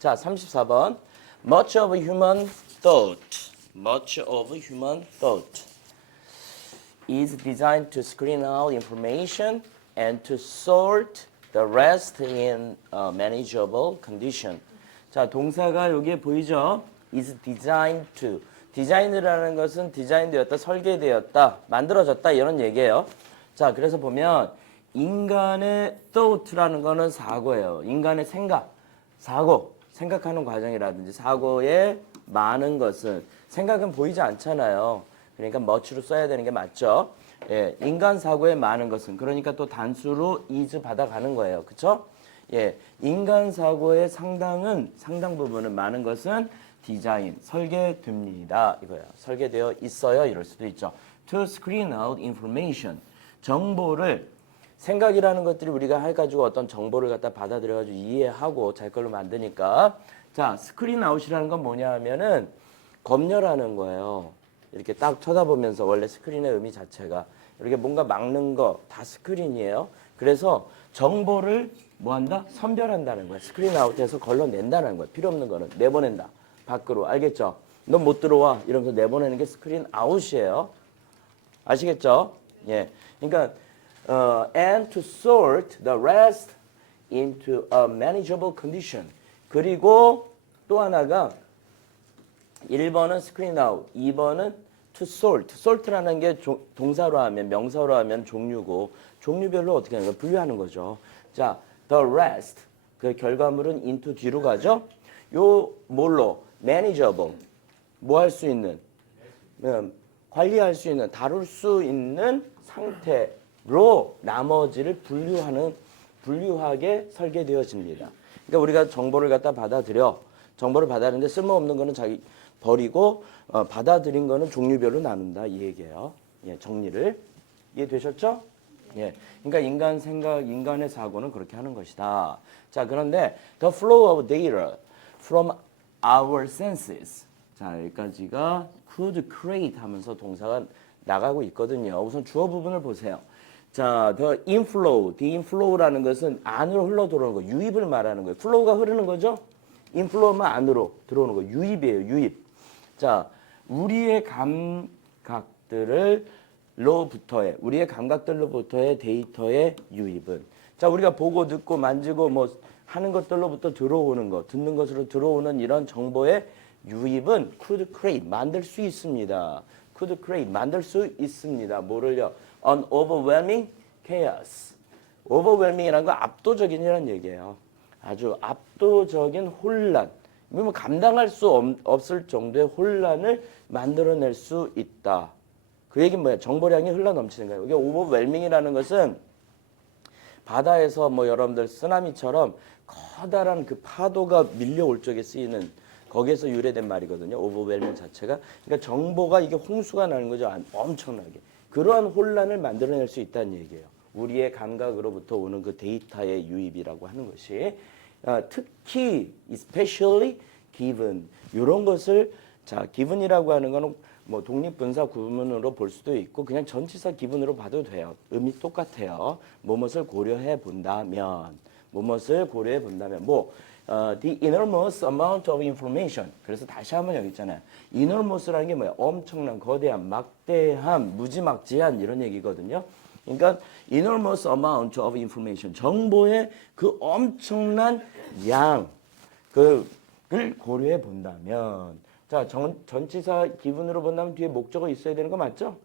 자, 34번. Much of human thought. Much of human thought is designed to screen out information and to sort the rest in a manageable condition. 자, 동사가 여기에 보이죠? is designed to. 디자인이라는 것은 디자인되었다, 설계되었다, 만들어졌다 이런 얘기예요. 자, 그래서 보면 인간의 thought라는 거는 사고예요. 인간의 생각, 사고, 생각하는 과정이라든지 사고의 많은 것은 생각은 보이지 않잖아요. 그러니까 much로 써야 되는 게 맞죠. 예, 인간 사고의 많은 것은 그러니까 또 단수로 is 받아가는 거예요. 그렇죠? 예, 인간 사고의 상당 부분은 많은 것은 디자인, 설계됩니다. 이거야. 설계되어 있어요. 이럴 수도 있죠. To screen out information. 정보를 생각이라는 것들이 우리가 해가지고 어떤 정보를 갖다 받아들여가지고 이해하고 잘 걸로 만드니까 자, 스크린 아웃이라는 건 뭐냐 하면은 검열하는 거예요. 이렇게 딱 쳐다보면서 원래 스크린의 의미 자체가 이렇게 뭔가 막는 거 다 스크린이에요. 그래서 정보를 뭐 한다? 선별한다는 거야. 스크린 아웃해서 걸러낸다는 거야. 필요 없는 거는 내보낸다. 밖으로. 알겠죠? 넌 못 들어와. 이러면서 내보내는 게 스크린 아웃이에요. 아시겠죠? 예. 그러니까 and to sort the rest into a manageable condition. 그리고 또 하나가 1번은 screen out, 2번은 to sort. sort라는 게 동사로 하면 명사로 하면 종류고 종류별로 어떻게 하는 거 분류하는 거죠. 자, the rest. 그 결과물은 into 뒤로 가죠. 요 뭘로 manageable. 뭐 할 수 있는 관리할 수 있는 다룰 수 있는 상태로 나머지를 분류하게 설계되어집니다. 그러니까 우리가 정보를 갖다 정보를 받아들이는데 쓸모없는 거는 자기 버리고 받아들인 거는 종류별로 나눈다 이 얘기예요. 예, 정리를 이해되셨죠? 예, 그러니까 인간 생각, 인간의 사고는 그렇게 하는 것이다. 자, 그런데 the flow of data from our senses. 자, 여기까지가 could create 하면서 동사가 나가고 있거든요. 우선 주어 부분을 보세요. 자, the inflow라는 것은 안으로 흘러 들어오는 거, 유입을 말하는 거예요. flow가 흐르는 거죠? inflow만 안으로 들어오는 거, 유입이에요, 유입. 자, 우리의 감각들로부터의 데이터의 유입은 자, 우리가 보고 듣고 만지고 뭐 하는 것들로부터 들어오는 거, 듣는 것으로 들어오는 이런 정보의 유입은 could create, 만들 수 있습니다. could create, 만들 수 있습니다. 뭐를요? An overwhelming chaos. overwhelming이라는 건 압도적인이라는 얘기예요. 아주 압도적인 혼란. 뭐 감당할 수 없을 정도의 혼란을 만들어낼 수 있다. 그 얘기는 뭐야? 정보량이 흘러넘치는 거예요. 이게 overwhelming이라는 것은 바다에서 뭐 여러분들 쓰나미처럼 커다란 그 파도가 밀려올 적에 쓰이는 거기에서 유래된 말이거든요. overwhelming 자체가. 그러니까 정보가 이게 홍수가 나는 거죠. 엄청나게. 그러한 혼란을 만들어낼 수 있다는 얘기예요. 우리의 감각으로부터 오는 그 데이터의 유입이라고 하는 것이 특히 especially given 이런 것을 자 given이라고 하는 거는 뭐 독립분사 구문으로 볼 수도 있고 그냥 전치사 기분으로 봐도 돼요. 의미 똑같아요. 무엇을 고려해 본다면 the enormous amount of information. 그래서 다시 한번 여기 있잖아요. enormous라는 게 뭐야? 엄청난, 거대한, 막대한, 무지막지한 이런 얘기거든요. 그러니까 enormous amount of information. 정보의 그 엄청난 양, 그걸 고려해 본다면 자, 전치사 기분으로 본다면 뒤에 목적어 있어야 되는 거 맞죠?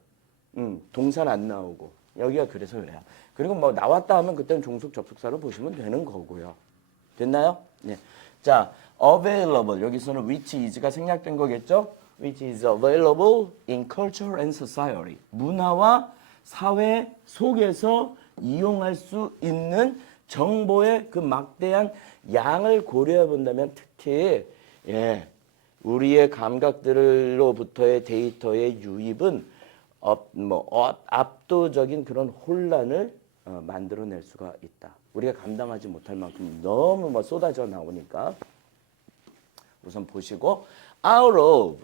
동사는 안 나오고. 여기가 그래서 그래요. 그리고 뭐 나왔다 하면 그때는 종속 접속사로 보시면 되는 거고요. 됐나요? 네. 자, available. 여기서는 which is가 생략된 거겠죠? which is available in culture and society. 문화와 사회 속에서 이용할 수 있는 정보의 그 막대한 양을 고려해 본다면 특히 우리의 감각들로부터의 데이터의 유입은 압도적인 그런 혼란을 만들어낼 수가 있다. 우리가 감당하지 못할 만큼 너무 쏟아져 나오니까 우선 보시고 out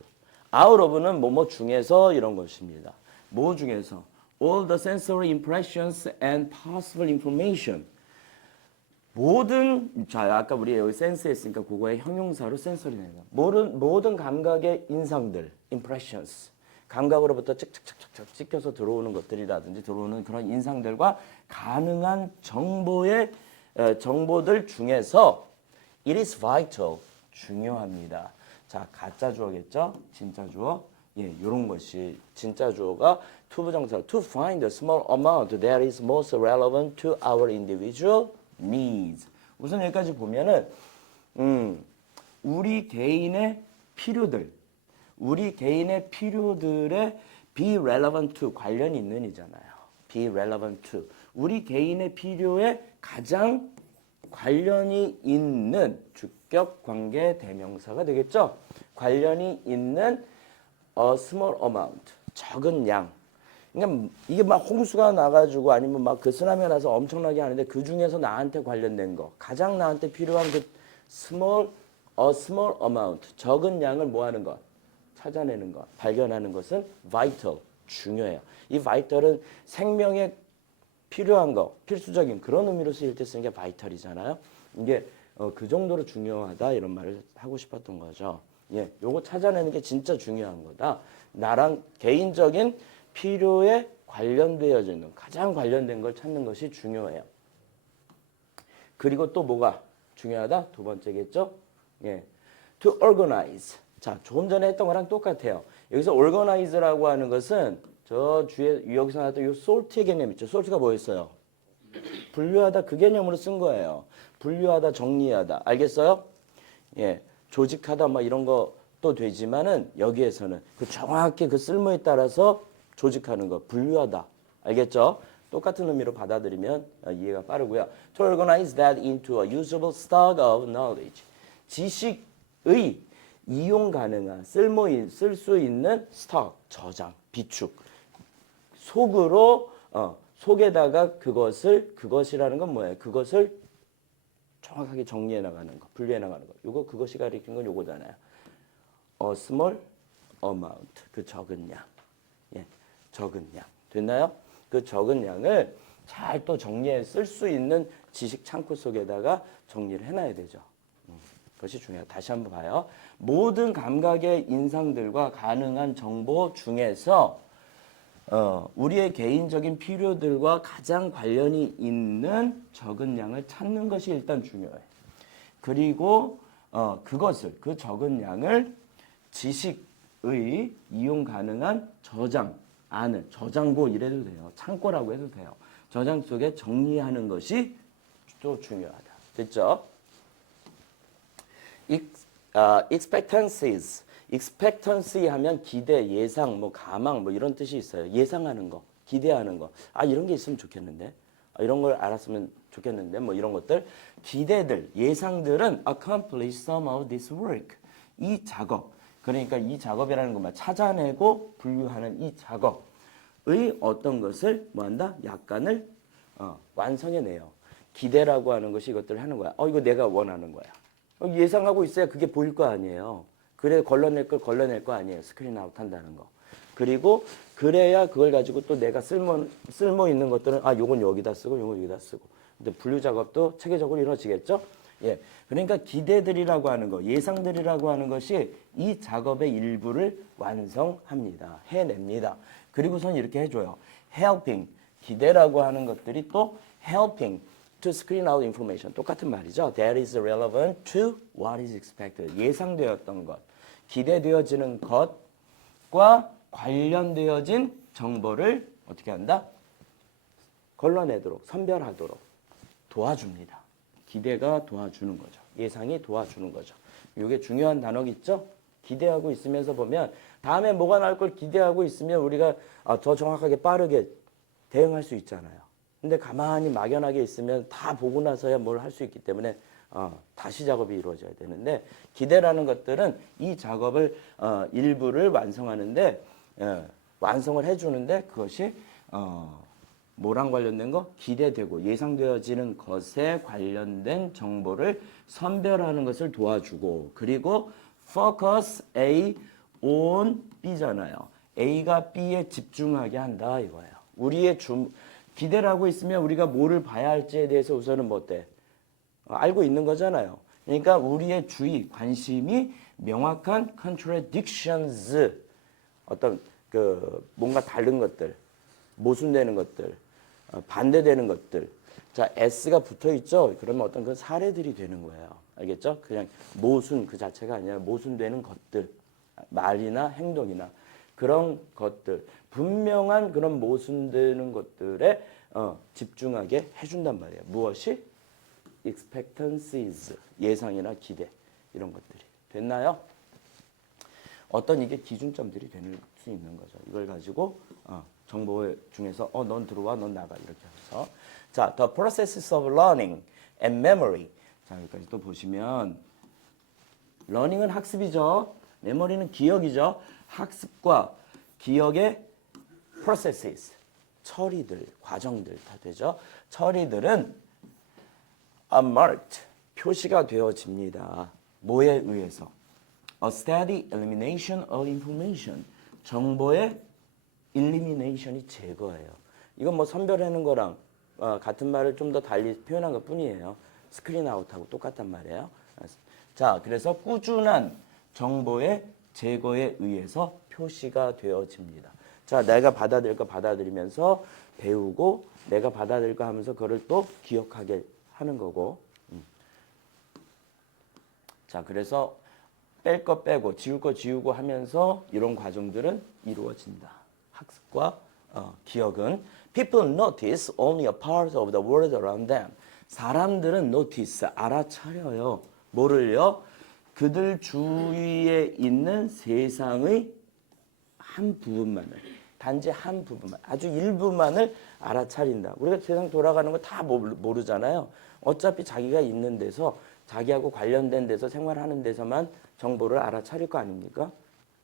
of는 뭐뭐 중에서 이런 것입니다. 뭐 중에서 all the sensory impressions and possible information. 자, 아까 우리 여기 센스 했으니까 그거의 형용사로 센서리 내는 모든 감각의 인상들, impressions. 감각으로부터 찍찍찍찍 찍혀서 들어오는 것들이라든지 들어오는 그런 인상들과 가능한 정보들 중에서 it is vital, 중요합니다. 자, 가짜 주어겠죠? 진짜 주어. 예, 요런 것이 진짜 주어가 투부정사 to find a small amount that is most relevant to our individual needs. 우선 여기까지 보면은 우리 개인의 필요들에 be relevant to 관련이 있는 이잖아요. be relevant to 우리 개인의 필요에 가장 관련이 있는 주격 관계 대명사가 되겠죠. 관련이 있는 a small amount 적은 양. 그러니까 이게 막 홍수가 나가지고 아니면 막 그 쓰나미가 나서 엄청나게 하는데 그 중에서 나한테 관련된 거 가장 나한테 필요한 그 a small amount 적은 양을 뭐 하는 것 찾아내는 것 발견하는 것은 vital 중요해요. 이 vital은 생명에 필요한 거 필수적인 그런 의미로 쓰일 때 쓰는 게 vital이잖아요. 이게 그 정도로 중요하다 이런 말을 하고 싶었던 거죠. 예, 요거 찾아내는 게 진짜 중요한 거다. 나랑 개인적인 필요에 관련되어지는 가장 관련된 걸 찾는 것이 중요해요. 그리고 또 뭐가 중요하다? 두 번째겠죠? 예, to organize. 자, 조금 전에 했던 거랑 똑같아요. 여기서 organize라고 하는 것은 저 주에 여기서 나왔던 이 sort의 개념 있죠? sort가 뭐였어요? 분류하다 그 개념으로 쓴 거예요. 분류하다, 정리하다. 알겠어요? 예, 조직하다 뭐 이런 것도 되지만은 여기에서는 그 정확히 그 쓸모에 따라서 조직하는 거, 분류하다. 알겠죠? 똑같은 의미로 받아들이면 이해가 빠르고요. To organize that into a usable stock of knowledge. 지식의 이용 가능한, 쓸 수 있는 스톡, 저장, 비축. 속에다가 그것이라는 건 뭐예요? 그것을 정확하게 정리해 나가는 거, 분류해 나가는 거. 그것이 가리킨 건 요거잖아요. A small amount. 그 적은 양. 예, 적은 양. 됐나요? 그 적은 양을 잘 또 정리해 쓸 수 있는 지식 창고 속에다가 정리를 해놔야 되죠. 그것이 중요해요. 다시 한번 봐요. 모든 감각의 인상들과 가능한 정보 중에서 우리의 개인적인 필요들과 가장 관련이 있는 적은 양을 찾는 것이 일단 중요해요. 그리고 그 적은 양을 지식의 이용 가능한 저장고 이래도 돼요. 창고라고 해도 돼요. 저장 속에 정리하는 것이 또 중요하다. 됐죠? expectancies. expectancy 하면 기대, 예상, 뭐 가망 뭐 이런 뜻이 있어요. 예상하는 거, 기대하는 거. 아, 이런 게 있으면 좋겠는데. 이런 걸 알았으면 좋겠는데. 뭐 이런 것들. 기대들, 예상들은 accomplish some of this work. 이 작업. 그러니까 이 작업이라는 것만 찾아내고 분류하는 이 작업의 어떤 것을 뭐 한다? 약간을 완성해내요. 기대라고 하는 것이 이것들을 하는 거야. 이거 내가 원하는 거야. 예상하고 있어야 그게 보일 거 아니에요. 그래 걸러낼 거 아니에요. 스크린 아웃 한다는 거. 그리고 그래야 그걸 가지고 또 내가 쓸모 있는 것들은 요건 여기다 쓰고 요건 여기다 쓰고. 근데 분류 작업도 체계적으로 이루어지겠죠? 예. 그러니까 기대들이라고 하는 거, 예상들이라고 하는 것이 이 작업의 일부를 완성합니다. 해냅니다. 그리고선 이렇게 해줘요. helping. 기대라고 하는 것들이 또 helping to screen out information. 똑같은 말이죠. That is relevant to what is expected. 예상되었던 것, 기대되어지는 것과 관련되어진 정보를 어떻게 한다? 걸러내도록, 선별하도록 도와줍니다. 기대가 도와주는 거죠. 예상이 도와주는 거죠. 이게 중요한 단어겠죠? 기대하고 있으면서 보면 다음에 뭐가 나올 걸 기대하고 있으면 우리가 더 정확하게 빠르게 대응할 수 있잖아요. 근데 가만히 막연하게 있으면 다 보고 나서야 뭘 할 수 있기 때문에 다시 작업이 이루어져야 되는데 기대라는 것들은 이 작업을 일부를 완성하는데 완성을 해주는데 그것이 뭐랑 관련된 거? 기대되고 예상되어지는 것에 관련된 정보를 선별하는 것을 도와주고 그리고 focus A on B잖아요. A가 B에 집중하게 한다 이거예요. 우리의 기대를 하고 있으면 우리가 뭐를 봐야 할지에 대해서 우선은 뭐 어때? 알고 있는 거잖아요. 그러니까 우리의 주의, 관심이 명확한 contradictions, 어떤 그 뭔가 다른 것들, 모순되는 것들, 반대되는 것들. 자, S가 붙어 있죠. 그러면 어떤 그 사례들이 되는 거예요. 알겠죠? 그냥 모순 그 자체가 아니라 모순되는 것들, 말이나 행동이나 그런 것들, 분명한 그런 모순되는 것들에 집중하게 해준단 말이에요. 무엇이? expectancies, 예상이나 기대, 이런 것들이. 됐나요? 어떤 이게 기준점들이 될 수 있는 거죠. 이걸 가지고 정보 중에서 넌 들어와, 넌 나가 이렇게 해서. 자, the processes of learning and memory. 자, 여기까지 또 보시면 learning은 학습이죠. memory는 기억이죠. 학습과 기억의 processes, 처리들, 과정들 다 되죠. 처리들은 are marked, 표시가 되어집니다. 뭐에 의해서? A steady elimination of information, 정보의 elimination이 제거예요. 이건 뭐 선별하는 거랑 같은 말을 좀 더 달리 표현한 것 뿐이에요. 스크린 아웃하고 똑같단 말이에요. 자, 그래서 꾸준한 정보의 제거에 의해서 표시가 되어집니다. 자, 내가 받아들일 거 받아들이면서 배우고 내가 받아들일 거 하면서 그걸 또 기억하게 하는 거고. 자, 그래서 뺄 거 빼고 지울 거 지우고 하면서 이런 과정들은 이루어진다. 학습과 기억은 people notice only a part of the world around them. 사람들은 notice, 알아차려요. 뭐를요? 그들 주위에 있는 세상의 한 부분만을, 단지 한 부분만, 아주 일부만을 알아차린다. 우리가 세상 돌아가는 거 다 모르잖아요. 어차피 자기가 있는 데서, 자기하고 관련된 데서 생활하는 데서만 정보를 알아차릴 거 아닙니까?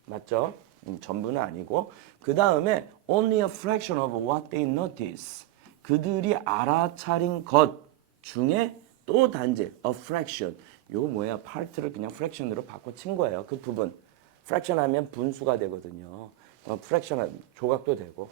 맞죠? 전부는 아니고. 그 다음에 only a fraction of what they notice. 그들이 알아차린 것 중에 또 단지 a fraction. 요거 뭐야? part를 그냥 fraction으로 바꿔친 거예요. 그 부분. fraction 하면 분수가 되거든요. fraction 조각도 되고.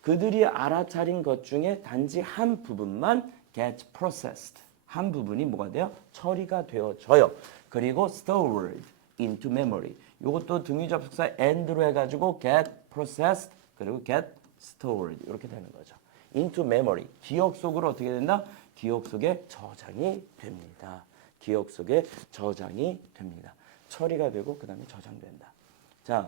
그들이 알아차린 것 중에 단지 한 부분만 get processed. 한 부분이 뭐가 돼요? 처리가 되어져요. 그리고 stored into memory. 이것도 등위 접속사 and로 해가지고 get processed 그리고 get stored 이렇게 되는 거죠. into memory. 기억 속으로 어떻게 된다? 기억 속에 저장이 됩니다. 기억 속에 저장이 됩니다. 처리가 되고 그 다음에 저장된다. 자,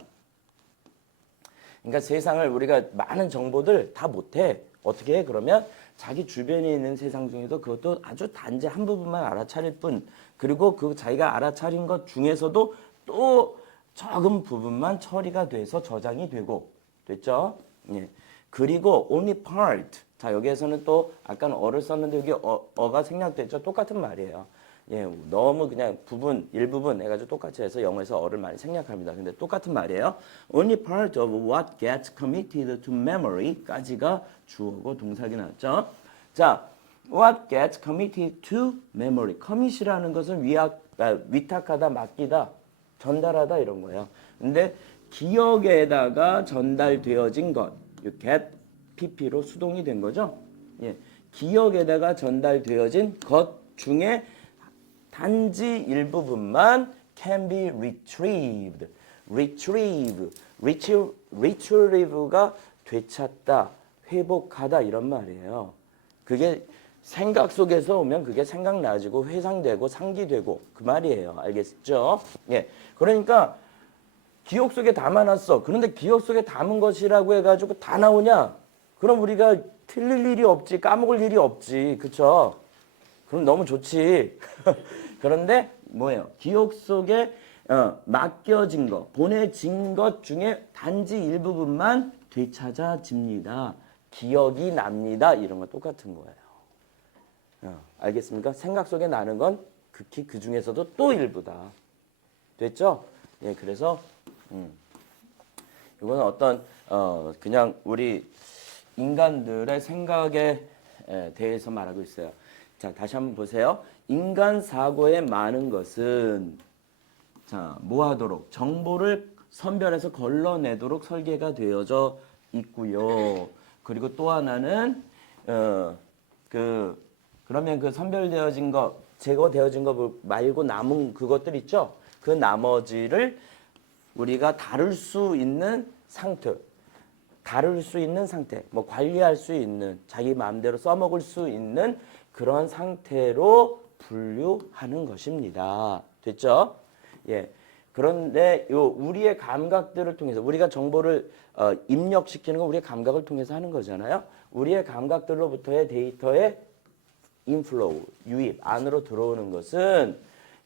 그러니까 세상을 우리가 많은 정보들 다 못해. 어떻게 해? 그러면 자기 주변에 있는 세상 중에서 그것도 아주 단지 한 부분만 알아차릴 뿐, 그리고 그 자기가 알아차린 것 중에서도 또 적은 부분만 처리가 돼서 저장이 되고, 됐죠? 예. 그리고 only part. 자, 여기에서는 또 아까는 어를 썼는데 여기 어가 생략됐죠? 똑같은 말이에요. 예, 너무 그냥 부분, 일부분 해가지고 똑같이 해서 영어에서 어를 많이 생략합니다. 근데 똑같은 말이에요. Only part of what gets committed to memory까지가 주어고 동사기 나왔죠. 자, what gets committed to memory. commit이라는 것은 위탁하다, 맡기다, 전달하다 이런 거예요. 근데 기억에다가 전달되어진 것, get pp로 수동이 된 거죠. 예, 기억에다가 전달되어진 것 중에 단지 일부분만 can be retrieved. retrieve가 되찾다, 회복하다 이런 말이에요. 그게 생각 속에서 오면 그게 생각나지고 회상되고 상기되고 그 말이에요. 알겠죠? 예. 그러니까 기억 속에 담아놨어. 그런데 기억 속에 담은 것이라고 해가지고 다 나오냐? 그럼 우리가 틀릴 일이 없지, 까먹을 일이 없지, 그쵸? 그럼 너무 좋지. 그런데 뭐예요? 기억 속에 맡겨진 것, 보내진 것 중에 단지 일부분만 되찾아집니다. 기억이 납니다. 이런 거 똑같은 거예요. 알겠습니까? 생각 속에 나는 건 극히 그 중에서도 또 일부다. 됐죠? 예, 그래서 이거는 어떤 그냥 우리 인간들의 생각에 대해서 말하고 있어요. 자, 다시 한번 보세요. 인간 사고의 많은 것은 자, 뭐 하도록? 정보를 선별해서 걸러내도록 설계가 되어져 있고요. 그리고 또 하나는 그러면 그 선별되어진 것, 제거되어진 거 말고 남은 그것들 있죠? 그 나머지를 우리가 다룰 수 있는 상태, 뭐 관리할 수 있는, 자기 마음대로 써먹을 수 있는 그런 상태로 분류하는 것입니다. 됐죠? 예. 그런데 요 우리의 감각들을 통해서 우리가 정보를 입력시키는 건 우리의 감각을 통해서 하는 거잖아요. 우리의 감각들로부터의 데이터의 인플로우, 유입, 안으로 들어오는 것은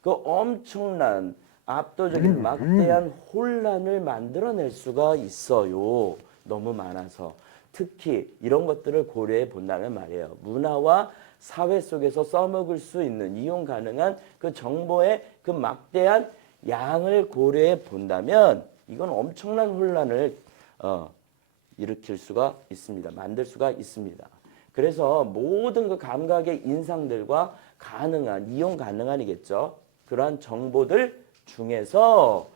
그 엄청난 압도적인 막대한 혼란을 만들어낼 수가 있어요. 너무 많아서. 특히 이런 것들을 고려해 본다면 말이에요. 문화와 사회 속에서 써먹을 수 있는, 이용 가능한 그 정보의 그 막대한 양을 고려해 본다면 이건 엄청난 혼란을 일으킬 수가 있습니다. 만들 수가 있습니다. 그래서 모든 그 감각의 인상들과 가능한, 이용 가능한이겠죠. 그러한 정보들 중에서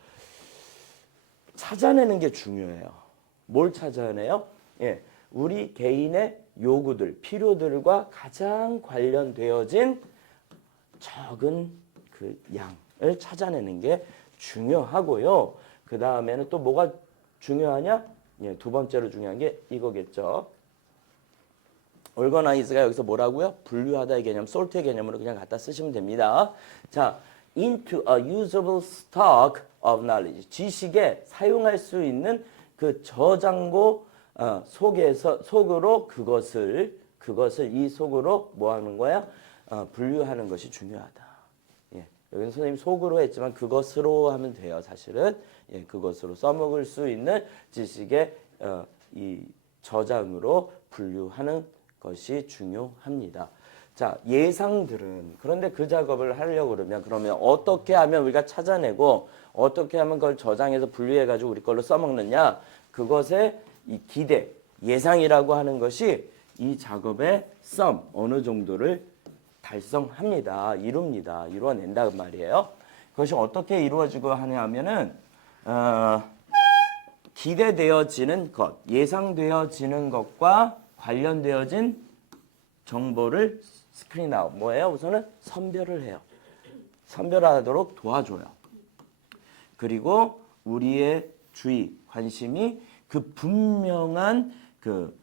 찾아내는 게 중요해요. 뭘 찾아내요? 예, 우리 개인의 요구들, 필요들과 가장 관련되어진 적은 그 양을 찾아내는 게 중요하고요. 그 다음에는 또 뭐가 중요하냐? 예, 두 번째로 중요한 게 이거겠죠. organize가 여기서 뭐라고요? 분류하다의 개념, sort의 개념으로 그냥 갖다 쓰시면 됩니다. 자, into a usable stock of knowledge. 지식에 사용할 수 있는 그 저장고 속으로 그것을 이 속으로 뭐 하는 거야? 분류하는 것이 중요하다. 예, 여기는 선생님 속으로 했지만 그것으로 하면 돼요. 사실은 예, 그것으로 써먹을 수 있는 지식의 이 저장으로 분류하는 것이 중요합니다. 자, 예상들은 그런데 그 작업을 하려고 그러면 어떻게 하면 우리가 찾아내고 어떻게 하면 그걸 저장해서 분류해 가지고 우리 걸로 써먹느냐? 그것의 이 기대, 예상이라고 하는 것이 이 작업의 sum, 어느 정도를 달성합니다. 이룹니다. 이루어낸다 그 말이에요. 그것이 어떻게 이루어지고 하냐 하면은 기대되어지는 것, 예상되어지는 것과 관련되어진 정보를 스크린 아웃, 뭐예요? 우선은 선별을 해요. 선별하도록 도와줘요. 그리고 우리의 주의, 관심이 그 분명한 그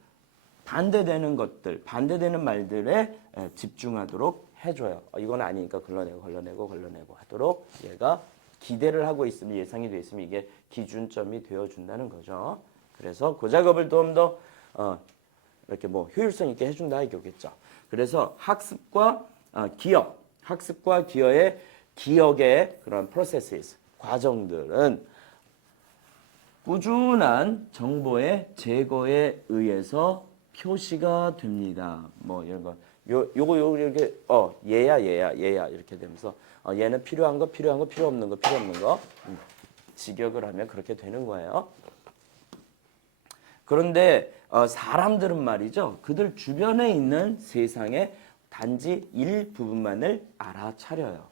반대되는 것들, 반대되는 말들에 집중하도록 해줘요. 이건 아니니까 걸러내고 하도록 얘가 기대를 하고 있으면, 예상이 돼 있으면 이게 기준점이 되어준다는 거죠. 그래서 그 작업을 좀 더 이렇게 뭐 효율성 있게 해준다 이거겠죠. 그래서 학습과 기억의 그런 processes, 과정들은 꾸준한 정보의 제거에 의해서 표시가 됩니다. 뭐 이런 거, 요거 이렇게 얘야 이렇게 되면서 얘는 필요한 거, 필요 없는 거 직역을 하면 그렇게 되는 거예요. 그런데 사람들은 말이죠. 그들 주변에 있는 세상의 단지 일부분만을 알아차려요.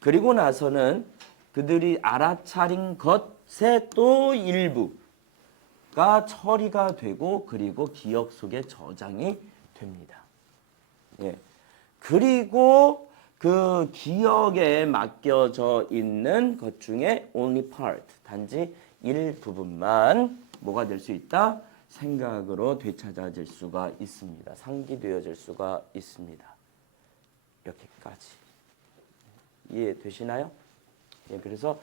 그리고 나서는 그들이 알아차린 것의 또 일부가 처리가 되고 그리고 기억 속에 저장이 됩니다. 예. 그리고 그 기억에 맡겨져 있는 것 중에 only part, 단지 일부분만 뭐가 될 수 있다? 생각으로 되찾아질 수가 있습니다. 상기되어질 수가 있습니다. 이렇게까지. 이해되시나요? 예, 그래서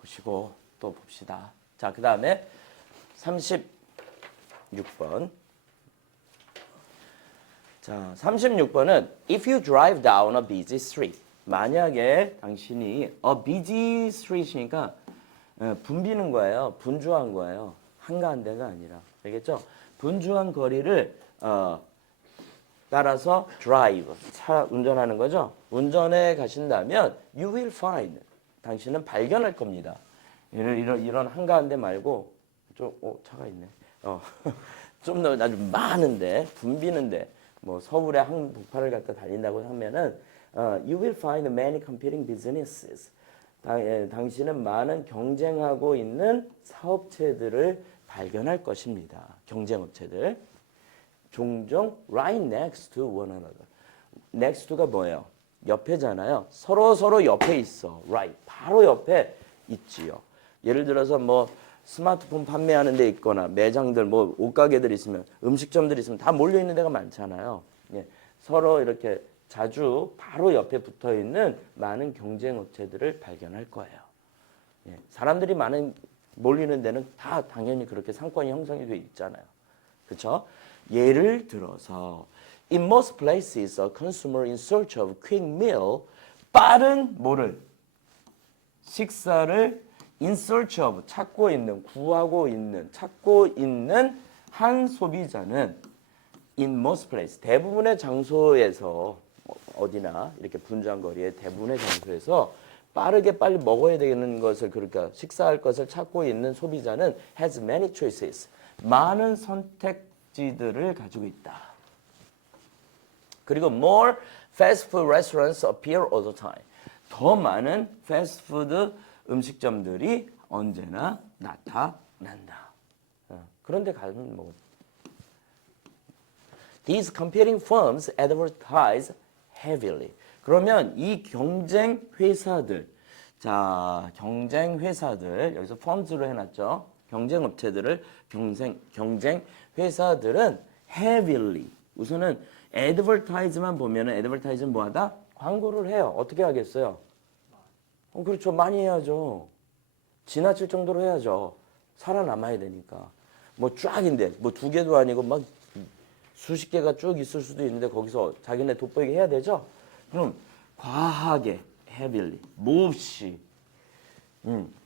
보시고 또 봅시다. 자, 그 다음에 36번. 자, 36번은 If you drive down a busy street. 만약에 당신이 a busy street이니까 붐비는 거예요. 분주한 거예요. 한가한 데가 아니라. 알겠죠? 분주한 거리를 따라서 drive, 차 운전하는 거죠. 운전해 가신다면 you will find, 당신은 발견할 겁니다. 이런 한가한 데 말고 좀 차가 있네. 좀 더 아주 많은데 붐비는데 뭐 서울의 한복판을 갖다 달린다고 하면은 you will find many competing businesses. 당신은 많은 경쟁하고 있는 사업체들을 발견할 것입니다. 경쟁업체들. 종종 right next to one another. next to가 뭐예요? 옆에잖아요. 서로 옆에 있어. right. 바로 옆에 있지요. 예를 들어서 뭐 스마트폰 판매하는 데 있거나 매장들 뭐 옷가게들 있으면 음식점들 있으면 다 몰려 있는 데가 많잖아요. 예, 서로 이렇게 자주 바로 옆에 붙어 있는 많은 경쟁 업체들을 발견할 거예요. 예, 사람들이 많은 몰리는 데는 다 당연히 그렇게 상권이 형성이 돼 있잖아요. 그렇죠? 예를 들어서 In most places, a consumer in search of quick meal, 빠른 뭐를? 식사를 in search of, 찾고 있는, 구하고 있는, 찾고 있는 한 소비자는 in most places, 대부분의 장소에서 어디나 이렇게 분주한거리에 대부분의 장소에서 빠르게 빨리 먹어야 되는 것을 그러니까 식사할 것을 찾고 있는 소비자는 has many choices, 많은 선택지들을 가지고 있다. 그리고 more fast food restaurants appear all the time. 더 많은 패스트푸드 음식점들이 언제나 나타난다. 그런데 가면 뭐 These competing firms advertise heavily. 그러면 이 경쟁 회사들, 자 경쟁 회사들 여기서 firms로 해놨죠. 경쟁 업체들을 경쟁 회사들은 heavily. 우선은 advertise만 보면은 advertise는 뭐하다? 광고를 해요. 어떻게 하겠어요? 그렇죠. 많이 해야죠. 지나칠 정도로 해야죠. 살아남아야 되니까. 뭐 쫙인데 뭐 두 개도 아니고 막 수십 개가 쭉 있을 수도 있는데 거기서 자기네 돋보이게 해야 되죠. 그럼 과하게 heavily 몹시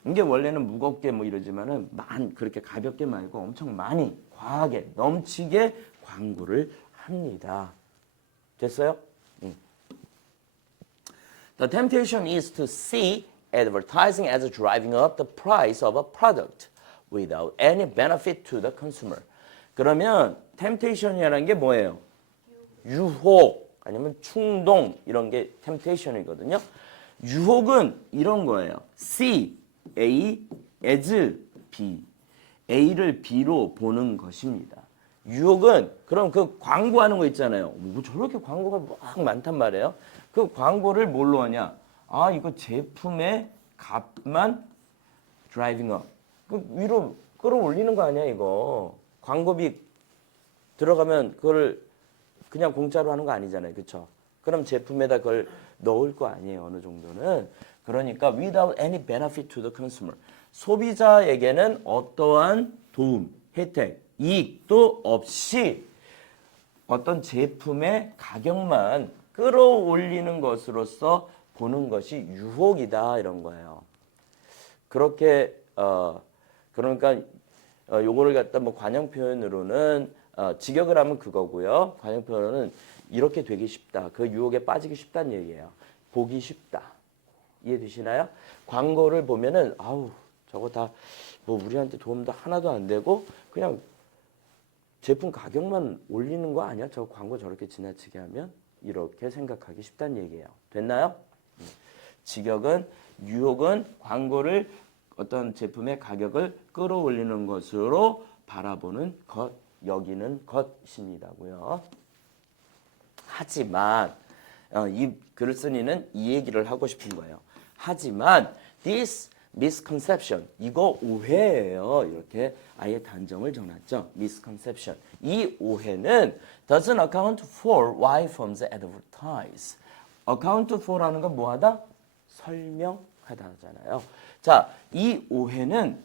이게 원래는 무겁게 뭐 이러지만은 그렇게 가볍게 말고 엄청 많이 과하게 넘치게 광고를 합니다. 됐어요? The temptation is to see advertising as driving up the price of a product without any benefit to the consumer. 그러면 temptation이라는 게 뭐예요? 유혹 아니면 충동 이런 게 temptation이거든요. 유혹은 이런 거예요. See A as B. A를 B로 보는 것입니다. 유혹은 그럼 그 광고하는 거 있잖아요. 뭐 저렇게 광고가 막 많단 말이에요. 그 광고를 뭘로 하냐? 아 이거 제품의 값만 driving up. 그 위로 끌어올리는 거 아니야 이거. 광고비 들어가면 그걸 그냥 공짜로 하는 거 아니잖아요. 그렇죠? 그럼 제품에다 그걸 넣을 거 아니에요. 어느 정도는. 그러니까 without any benefit to the consumer. 소비자에게는 어떠한 도움, 혜택, 이익도 없이 어떤 제품의 가격만 끌어올리는 것으로서 보는 것이 유혹이다 이런 거예요. 그렇게 그러니까 요거를 갖다 뭐 관용 표현으로는 직역을 하면 그거고요. 관용 표현은 이렇게 되기 쉽다. 그 유혹에 빠지기 쉽다는 얘기예요. 보기 쉽다. 이해되시나요? 광고를 보면은 아우 저거 다 뭐 우리한테 도움도 하나도 안 되고 그냥 제품 가격만 올리는 거 아니야? 저 광고 저렇게 지나치게 하면 이렇게 생각하기 쉽다는 얘기예요. 됐나요? 직역은 유혹은 광고를 어떤 제품의 가격을 끌어올리는 것으로 바라보는 것, 여기는 것입니다고요. 하지만 이 글을 쓴 이는 이 얘기를 하고 싶은 거예요. 하지만 this misconception, 이거 오해예요. 이렇게 아예 단정을 정했죠. misconception. 이 오해는 doesn't account for why firms advertise. account for라는 건 뭐하다? 설명하다잖아요. 자, 이 오해는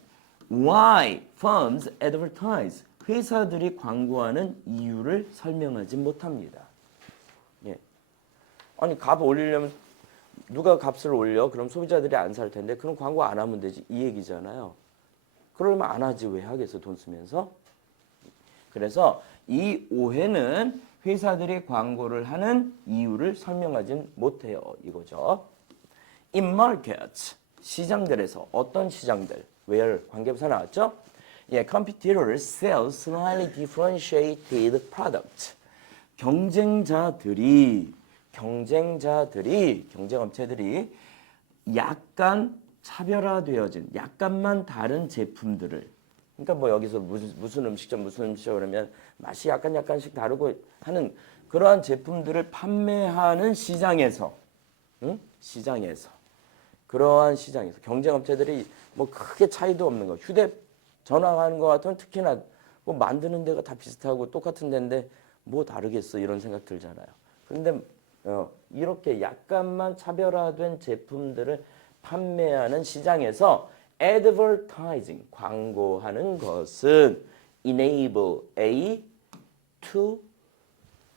why firms advertise. 회사들이 광고하는 이유를 설명하지 못합니다. 예. 아니 값 올리려면 누가 값을 올려? 그럼 소비자들이 안 살 텐데 그럼 광고 안 하면 되지 이 얘기잖아요. 그러면 안 하지 왜 하겠어 돈 쓰면서? 그래서 이 오해는 회사들이 광고를 하는 이유를 설명하진 못해요 이거죠. In markets 시장들에서 어떤 시장들 where 관계부사 나왔죠? 예, competitors sell slightly differentiated products. 경쟁업체들이 약간 차별화되어진, 약간만 다른 제품들을 그러니까 뭐 여기서 무슨 음식점 그러면 맛이 약간씩 다르고 하는 그러한 제품들을 판매하는 시장에서, 응? 시장에서 그러한 시장에서 경쟁업체들이 뭐 크게 차이도 없는 거. 전화하는 거 같으면 특히나 뭐 만드는 데가 다 비슷하고 똑같은 데인데 뭐 다르겠어 이런 생각 들잖아요. 그런데 이렇게 약간만 차별화된 제품들을 판매하는 시장에서 advertising 광고하는 것은 enable A to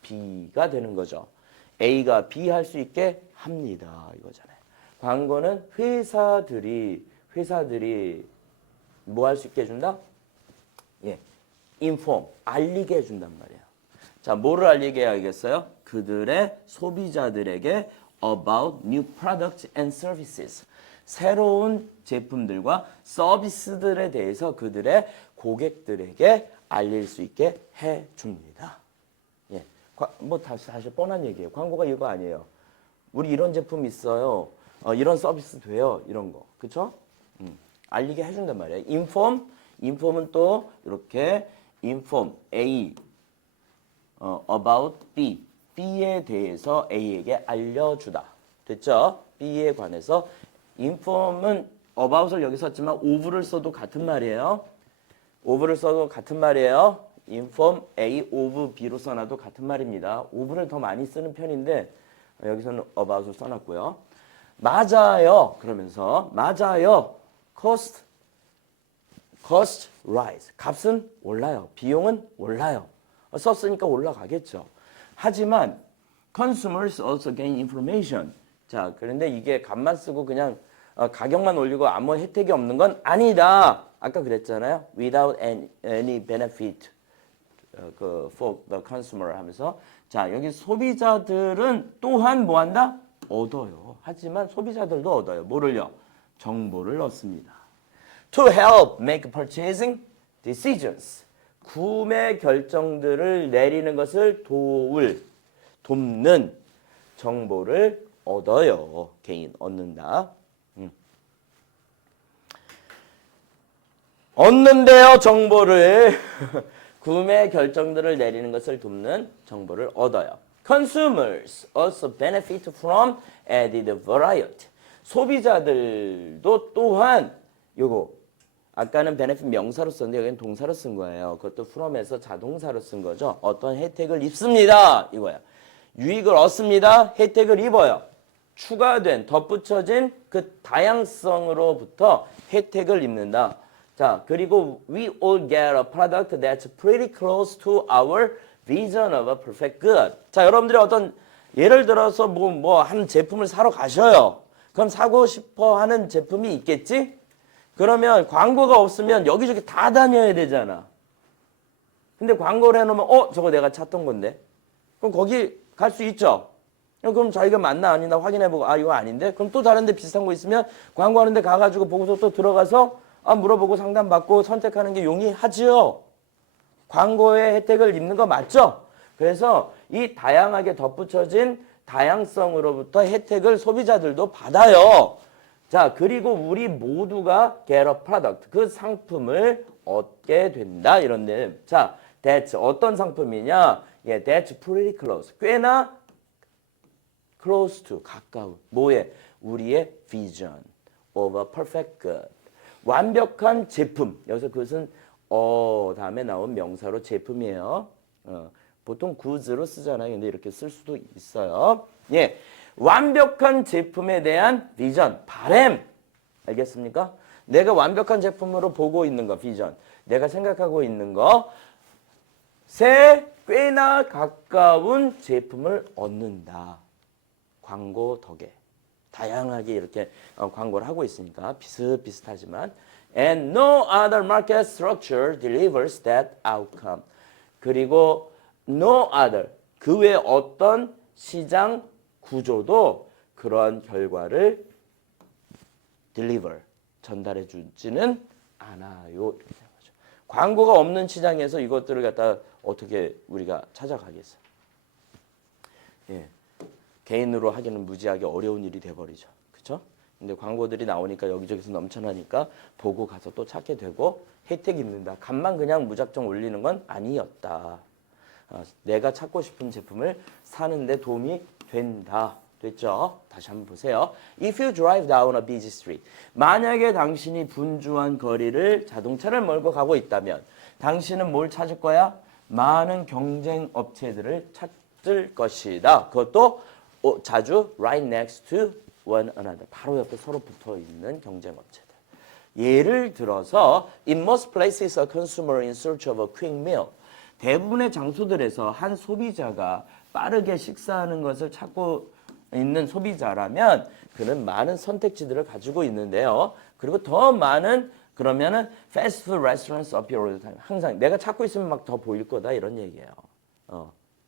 B가 되는 거죠. A가 B 할 수 있게 합니다. 이거잖아요. 광고는 회사들이 뭐 할 수 있게 해준다? 예, inform, 알리게 해준단 말이에요. 자, 뭐를 알리게 해야겠어요? 그들의 소비자들에게 about new products and services. 새로운 제품들과 서비스들에 대해서 그들의 고객들에게 알릴 수 있게 해줍니다. 예, 뭐 사실 뻔한 얘기예요. 광고가 이거 아니에요. 우리 이런 제품 있어요. 이런 서비스 돼요. 이런 거. 그쵸? 알리게 해준단 말이에요. inform은 또 이렇게 inform A about B. B에 대해서 A에게 알려주다. 됐죠? B에 관해서 inform은 about을 여기 썼지만 of를 써도 같은 말이에요. of를 써도 같은 말이에요. inform A of B로 써놔도 같은 말입니다. of를 더 많이 쓰는 편인데 여기서는 about을 써놨고요. 맞아요. 그러면서 맞아요. cost rise. 값은 올라요. 비용은 올라요. 썼으니까 올라가겠죠. 하지만 consumers also gain information. 자, 그런데 이게 값만 쓰고 그냥 가격만 올리고 아무 혜택이 없는 건 아니다. 아까 그랬잖아요. without any benefit for the consumer 하면서 자, 여기 소비자들은 또한 뭐 한다? 얻어요. 하지만 소비자들도 얻어요. 뭐를요? 정보를 얻습니다. To help make purchasing decisions. 구매 결정들을 내리는 것을 돕는 정보를 얻어요. 개인 얻는다. 얻는데요, 정보를. 구매 결정들을 내리는 것을 돕는 정보를 얻어요. Consumers also benefit from added variety. 소비자들도 또한 요거 아까는 benefit 명사로 썼는데 여기는 동사로 쓴 거예요. 그것도 from에서 자동사로 쓴 거죠. 어떤 혜택을 입습니다. 이거야. 유익을 얻습니다. 혜택을 입어요. 추가된 덧붙여진 그 다양성으로부터 혜택을 입는다. 자, 그리고 we all get a product that's pretty close to our vision of a perfect good. 자, 여러분들이 어떤 예를 들어서 뭐 한 제품을 사러 가셔요. 그럼 사고 싶어 하는 제품이 있겠지? 그러면 광고가 없으면 여기저기 다 다녀야 되잖아. 근데 광고를 해놓으면 저거 내가 찾던 건데. 그럼 거기 갈 수 있죠. 그럼 자기가 맞나 아니나 확인해보고 이거 아닌데? 그럼 또 다른 데 비슷한 거 있으면 광고하는 데 가가지고 보고서 또 들어가서 물어보고 상담받고 선택하는 게 용이하지요. 광고의 혜택을 입는 거 맞죠? 그래서 이 다양하게 덧붙여진 다양성으로부터 혜택을 소비자들도 받아요. 자, 그리고 우리 모두가 get a product, 그 상품을 얻게 된다. 이런데, 자, that's 어떤 상품이냐? 예, that's pretty close. 꽤나 close to, 가까운. 뭐에? 우리의 vision of a perfect good. 완벽한 제품. 여기서 그것은 다음에 나온 명사로 제품이에요. 보통 goods로 쓰잖아요. 근데 이렇게 쓸 수도 있어요. 예, 완벽한 제품에 대한 비전, 바람. 알겠습니까? 내가 완벽한 제품으로 보고 있는 거, 비전. 내가 생각하고 있는 것에 꽤나 가까운 제품을 얻는다. 광고 덕에. 다양하게 이렇게 광고를 하고 있으니까 비슷비슷하지만 and no other market structure delivers that outcome. 그리고 no other, 그 외 어떤 시장 구조도 그러한 결과를 deliver, 전달해 주지는 않아요. 이렇게 되는 거죠. 광고가 없는 시장에서 이것들을 갖다 어떻게 우리가 찾아가겠어요? 예. 개인으로 하기는 무지하게 어려운 일이 돼버리죠. 그렇죠? 근데 광고들이 나오니까 여기저기서 넘쳐나니까 보고 가서 또 찾게 되고 혜택이 있는다. 값만 그냥 무작정 올리는 건 아니었다. 내가 찾고 싶은 제품을 사는데 도움이 된다. 됐죠? 다시 한번 보세요. If you drive down a busy street. 만약에 당신이 분주한 거리를 자동차를 몰고 가고 있다면 당신은 뭘 찾을 거야? 많은 경쟁 업체들을 찾을 것이다. 그것도 자주 right next to one another. 바로 옆에 서로 붙어 있는 경쟁 업체들. 예를 들어서 in most places a consumer in search of a quick meal. 대부분의 장소들에서 한 소비자가 빠르게 식사하는 것을 찾고 있는 소비자라면 그는 많은 선택지들을 가지고 있는데요. 그리고 더 많은 그러면은 fast food restaurants appear all the time. 항상 내가 찾고 있으면 막 더 보일 거다 이런 얘기예요.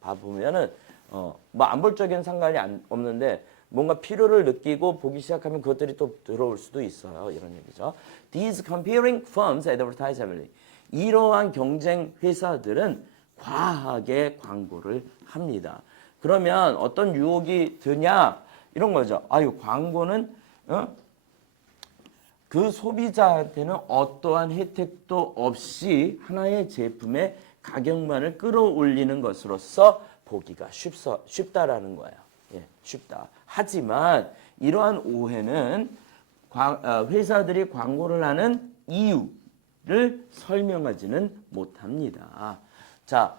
봐보면은 뭐 안볼적인 상관이 없는데 뭔가 필요를 느끼고 보기 시작하면 그것들이 또 들어올 수도 있어요. 이런 얘기죠. These competing firms advertise heavily. 이러한 경쟁 회사들은 과하게 광고를 합니다. 그러면 어떤 유혹이 드냐? 이런 거죠. 아유, 광고는 그 소비자한테는 어떠한 혜택도 없이 하나의 제품의 가격만을 끌어올리는 것으로서 보기가 쉽다라는 거예요. 예, 쉽다. 하지만 이러한 오해는 회사들이 광고를 하는 이유를 설명하지는 못합니다. 자,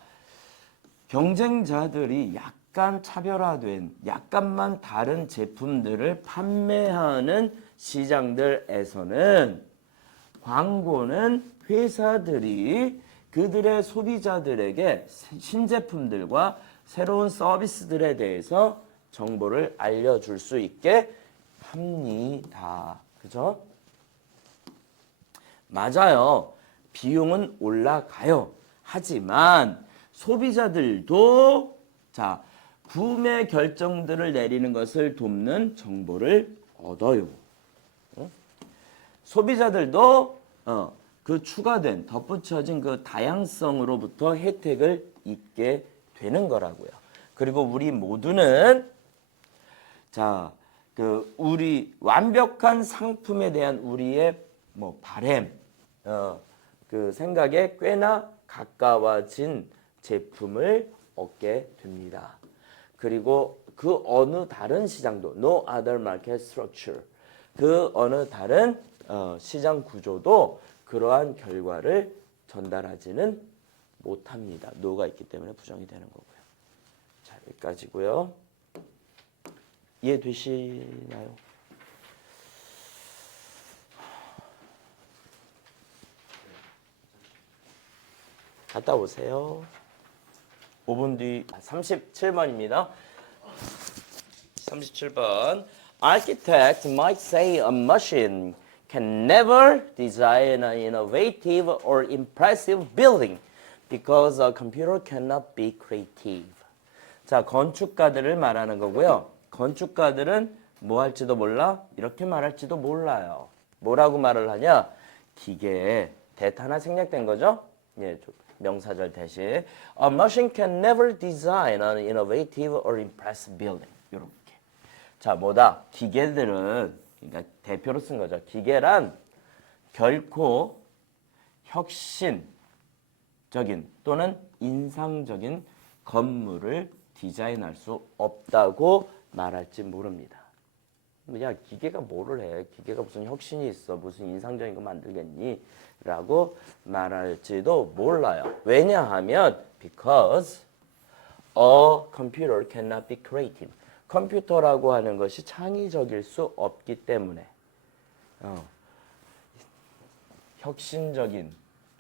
경쟁자들이 약간 차별화된, 약간만 다른 제품들을 판매하는 시장들에서는 광고는 회사들이 그들의 소비자들에게 신제품들과 새로운 서비스들에 대해서 정보를 알려줄 수 있게 합니다. 그죠? 맞아요. 비용은 올라가요. 하지만 소비자들도 자, 구매 결정들을 내리는 것을 돕는 정보를 얻어요. 소비자들도 그 추가된 덧붙여진 그 다양성으로부터 혜택을 잊게 되는 거라고요. 그리고 우리 모두는 자, 그 우리 완벽한 상품에 대한 우리의 뭐 바램, 그 생각에 꽤나 가까워진 제품을 얻게 됩니다. 그리고 그 어느 다른 시장도 no other market structure 그 어느 다른 시장 구조도 그러한 결과를 전달하지는 못합니다. no가 있기 때문에 부정이 되는 거고요. 자, 여기까지고요. 이해되시나요? 갔다 오세요. 5분 뒤 37번입니다. 37번. Architects might say a machine can never design an innovative or impressive building because a computer cannot be creative. 자, 건축가들을 말하는 거고요. 건축가들은 뭐 할지도 몰라? 이렇게 말할지도 몰라요. 뭐라고 말을 하냐? 기계에 대타 하나 생략된 거죠? 예, 명사절 대신 A machine can never design an innovative or impressive building. 이렇게. 자, 뭐다? 기계들은 그러니까 대표로 쓴 거죠. 기계란 결코 혁신적인 또는 인상적인 건물을 디자인할 수 없다고 말할지 모릅니다. 야, 기계가 뭐를 해? 기계가 무슨 혁신이 있어? 무슨 인상적인 거 만들겠니? 라고 말할지도 몰라요. 왜냐하면 because a computer cannot be creative. 컴퓨터라고 하는 것이 창의적일 수 없기 때문에 혁신적인,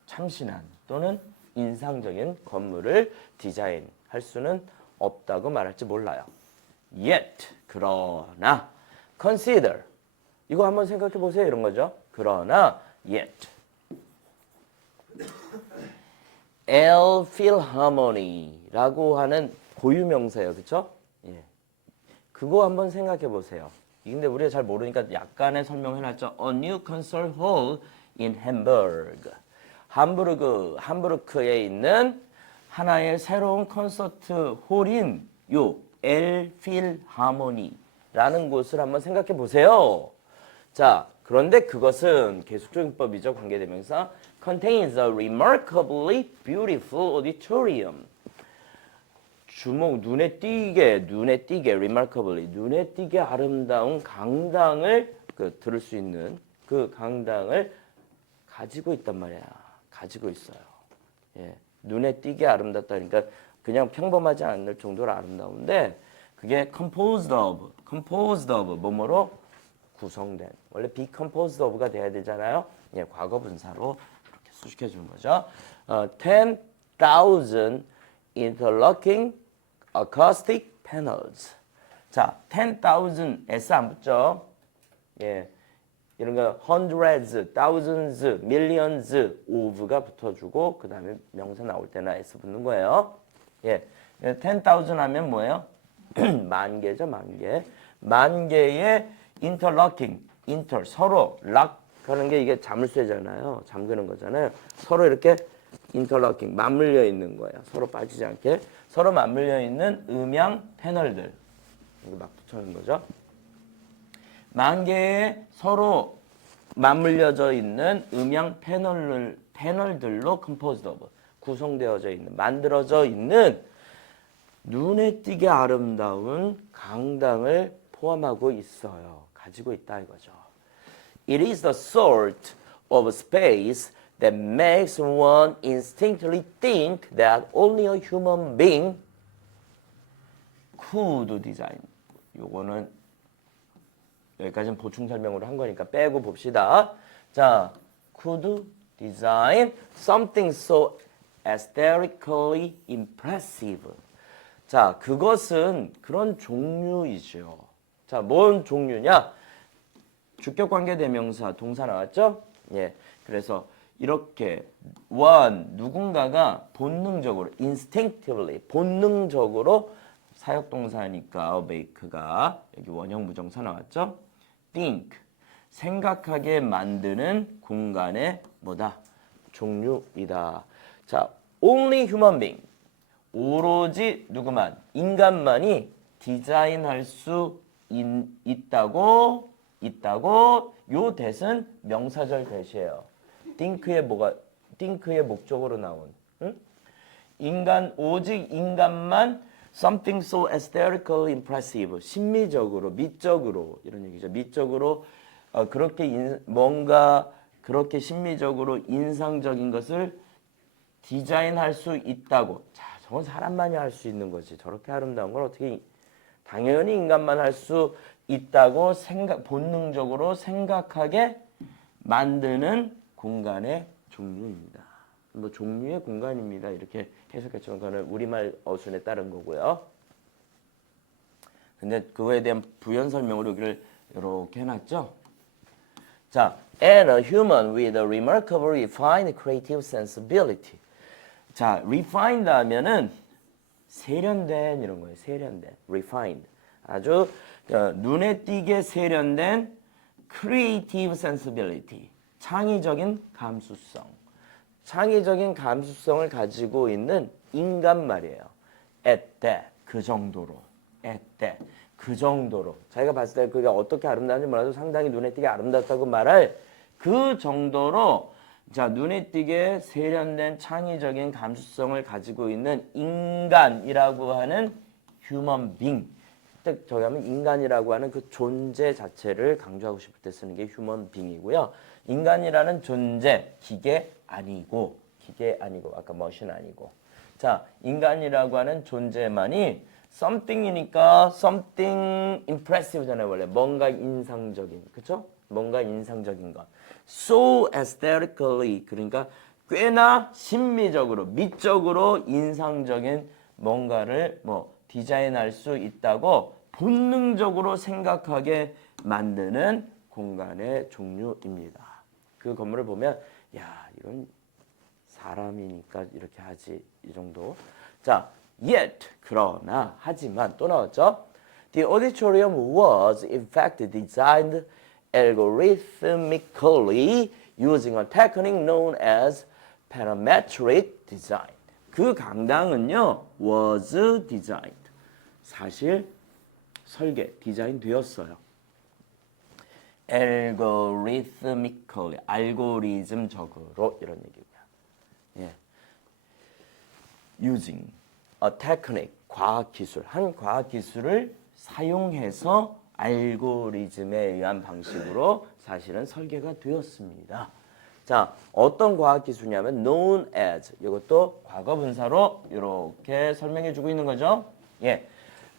참신한 또는 인상적인 건물을 디자인할 수는 없다고 말할지 몰라요. Yet, 그러나 consider, 이거 한번 생각해 보세요. 이런 거죠. 그러나 yet Philharmony라고 하는 고유명사예요. 그렇죠? 예. 그거 한번 생각해 보세요. 근데 우리가 잘 모르니까 약간의 설명을 해놨죠. A new concert hall in Hamburg. 함부르크에 있는 하나의 새로운 콘서트 홀인 요 Philharmony라는 곳을 한번 생각해 보세요. 자, 그런데 그것은 계속적용법이죠. 관계대명사. contains a remarkably beautiful auditorium. 눈에 띄게 remarkably 눈에 띄게 아름다운 강당을 들을 수 있는 그 강당을 가지고 있단 말이야. 가지고 있어요. 예, 눈에 띄게 아름답다. 그러니까 그냥 평범하지 않을 정도로 아름다운데 그게 composed of 뭐뭐로 구성된. 원래 be composed of가 돼야 되잖아요. 예, 과거 분사로 이렇게 수식해 주는 거죠. 10,000 interlocking acoustic panels. 자, 10,000 S 안 붙죠? 예. 이런 거 hundreds, thousands, millions of가 붙어주고 그 다음에 명사 나올 때나 S 붙는 거예요. 예, 10,000 하면 뭐예요? 만 개죠, 만 개. 만 개의 interlocking, 서로 lock 하는 게 이게 자물쇠잖아요. 잠그는 거잖아요. 서로 이렇게 interlocking, 맞물려 있는 거예요. 서로 빠지지 않게. 서로 맞물려 있는 음향 패널들. 이거 막 붙여놓은 거죠. 만 개의 서로 맞물려져 있는 음향 패널들로 composed of, 구성되어져 있는, 만들어져 있는 눈에 띄게 아름다운 강당을 포함하고 있어요. 가지고 있다 이거죠. It is the sort of space that makes one instinctively think that only a human being could design. 요거는 여기까지는 보충 설명으로 한 거니까 빼고 봅시다. 자, could design something so aesthetically impressive. 자, 그것은 그런 종류이죠. 자, 뭔 종류냐? 주격관계 대명사 동사 나왔죠? 예. 그래서 이렇게 누군가가 본능적으로 instinctively 본능적으로 사역동사니까 make가 여기 원형 부정사 나왔죠? think 생각하게 만드는 공간의 뭐다? 종류이다. 자, only human being 오로지 누구만 인간만이 디자인할 수 있다고 요 대은 명사절 대시예요. think의 목적으로 나온 오직 인간만 something so aesthetically impressive 심미적으로 미적으로 이런 얘기죠. 미적으로 뭔가 그렇게 심미적으로 인상적인 것을 디자인할 수 있다고. 자, 저건 사람만이 할 수 있는 거지. 저렇게 아름다운 걸 어떻게 당연히 인간만 할 수 있다고 본능적으로 생각하게 만드는 공간의 종류입니다. 뭐 종류의 공간입니다. 이렇게 해석했지만 그거는 우리말 어순에 따른 거고요. 근데 그거에 대한 부연 설명으로 여기를 이렇게 해놨죠. 자, and a human with a remarkably refined creative sensibility. 자, refined 하면은 세련된 이런 거예요. 세련된, refined. 아주 눈에 띄게 세련된 creative sensibility. 창의적인 감수성. 창의적인 감수성을 가지고 있는 인간 말이에요. at that, 그 정도로. at that, 그 정도로. 자기가 봤을 때 그게 어떻게 아름다운지 몰라도 상당히 눈에 띄게 아름답다고 말할 그 정도로 자, 눈에 띄게 세련된 창의적인 감수성을 가지고 있는 인간이라고 하는 human being. 그때 저기 하면 인간이라고 하는 그 존재 자체를 강조하고 싶을 때 쓰는 게 human being이고요. 인간이라는 존재, 기계 아니고 아까 머신 아니고. 자, 인간이라고 하는 존재만이 something이니까 something impressive잖아요. 원래 뭔가 인상적인, 그렇죠? 뭔가 인상적인 것. So aesthetically, 그러니까 꽤나 심미적으로, 미적으로 인상적인 뭔가를 디자인할 수 있다고 본능적으로 생각하게 만드는 공간의 종류입니다. 그 건물을 보면 야, 이건 사람이니까 이렇게 하지, 이 정도. 자, yet, 그러나, 하지만 또 나왔죠. The auditorium was in fact designed algorithmically using a technique known as parametric design. 그 강당은요, was designed. 사실 디자인 되었어요. algorithmically, 알고리즘적으로 이런 얘기고요. 예. using a technique, 과학기술, 한 과학기술을 사용해서 알고리즘에 의한 방식으로 사실은 설계가 되었습니다. 자, 어떤 과학기술이냐면 known as, 이것도 과거분사로 이렇게 설명해주고 있는 거죠. 예,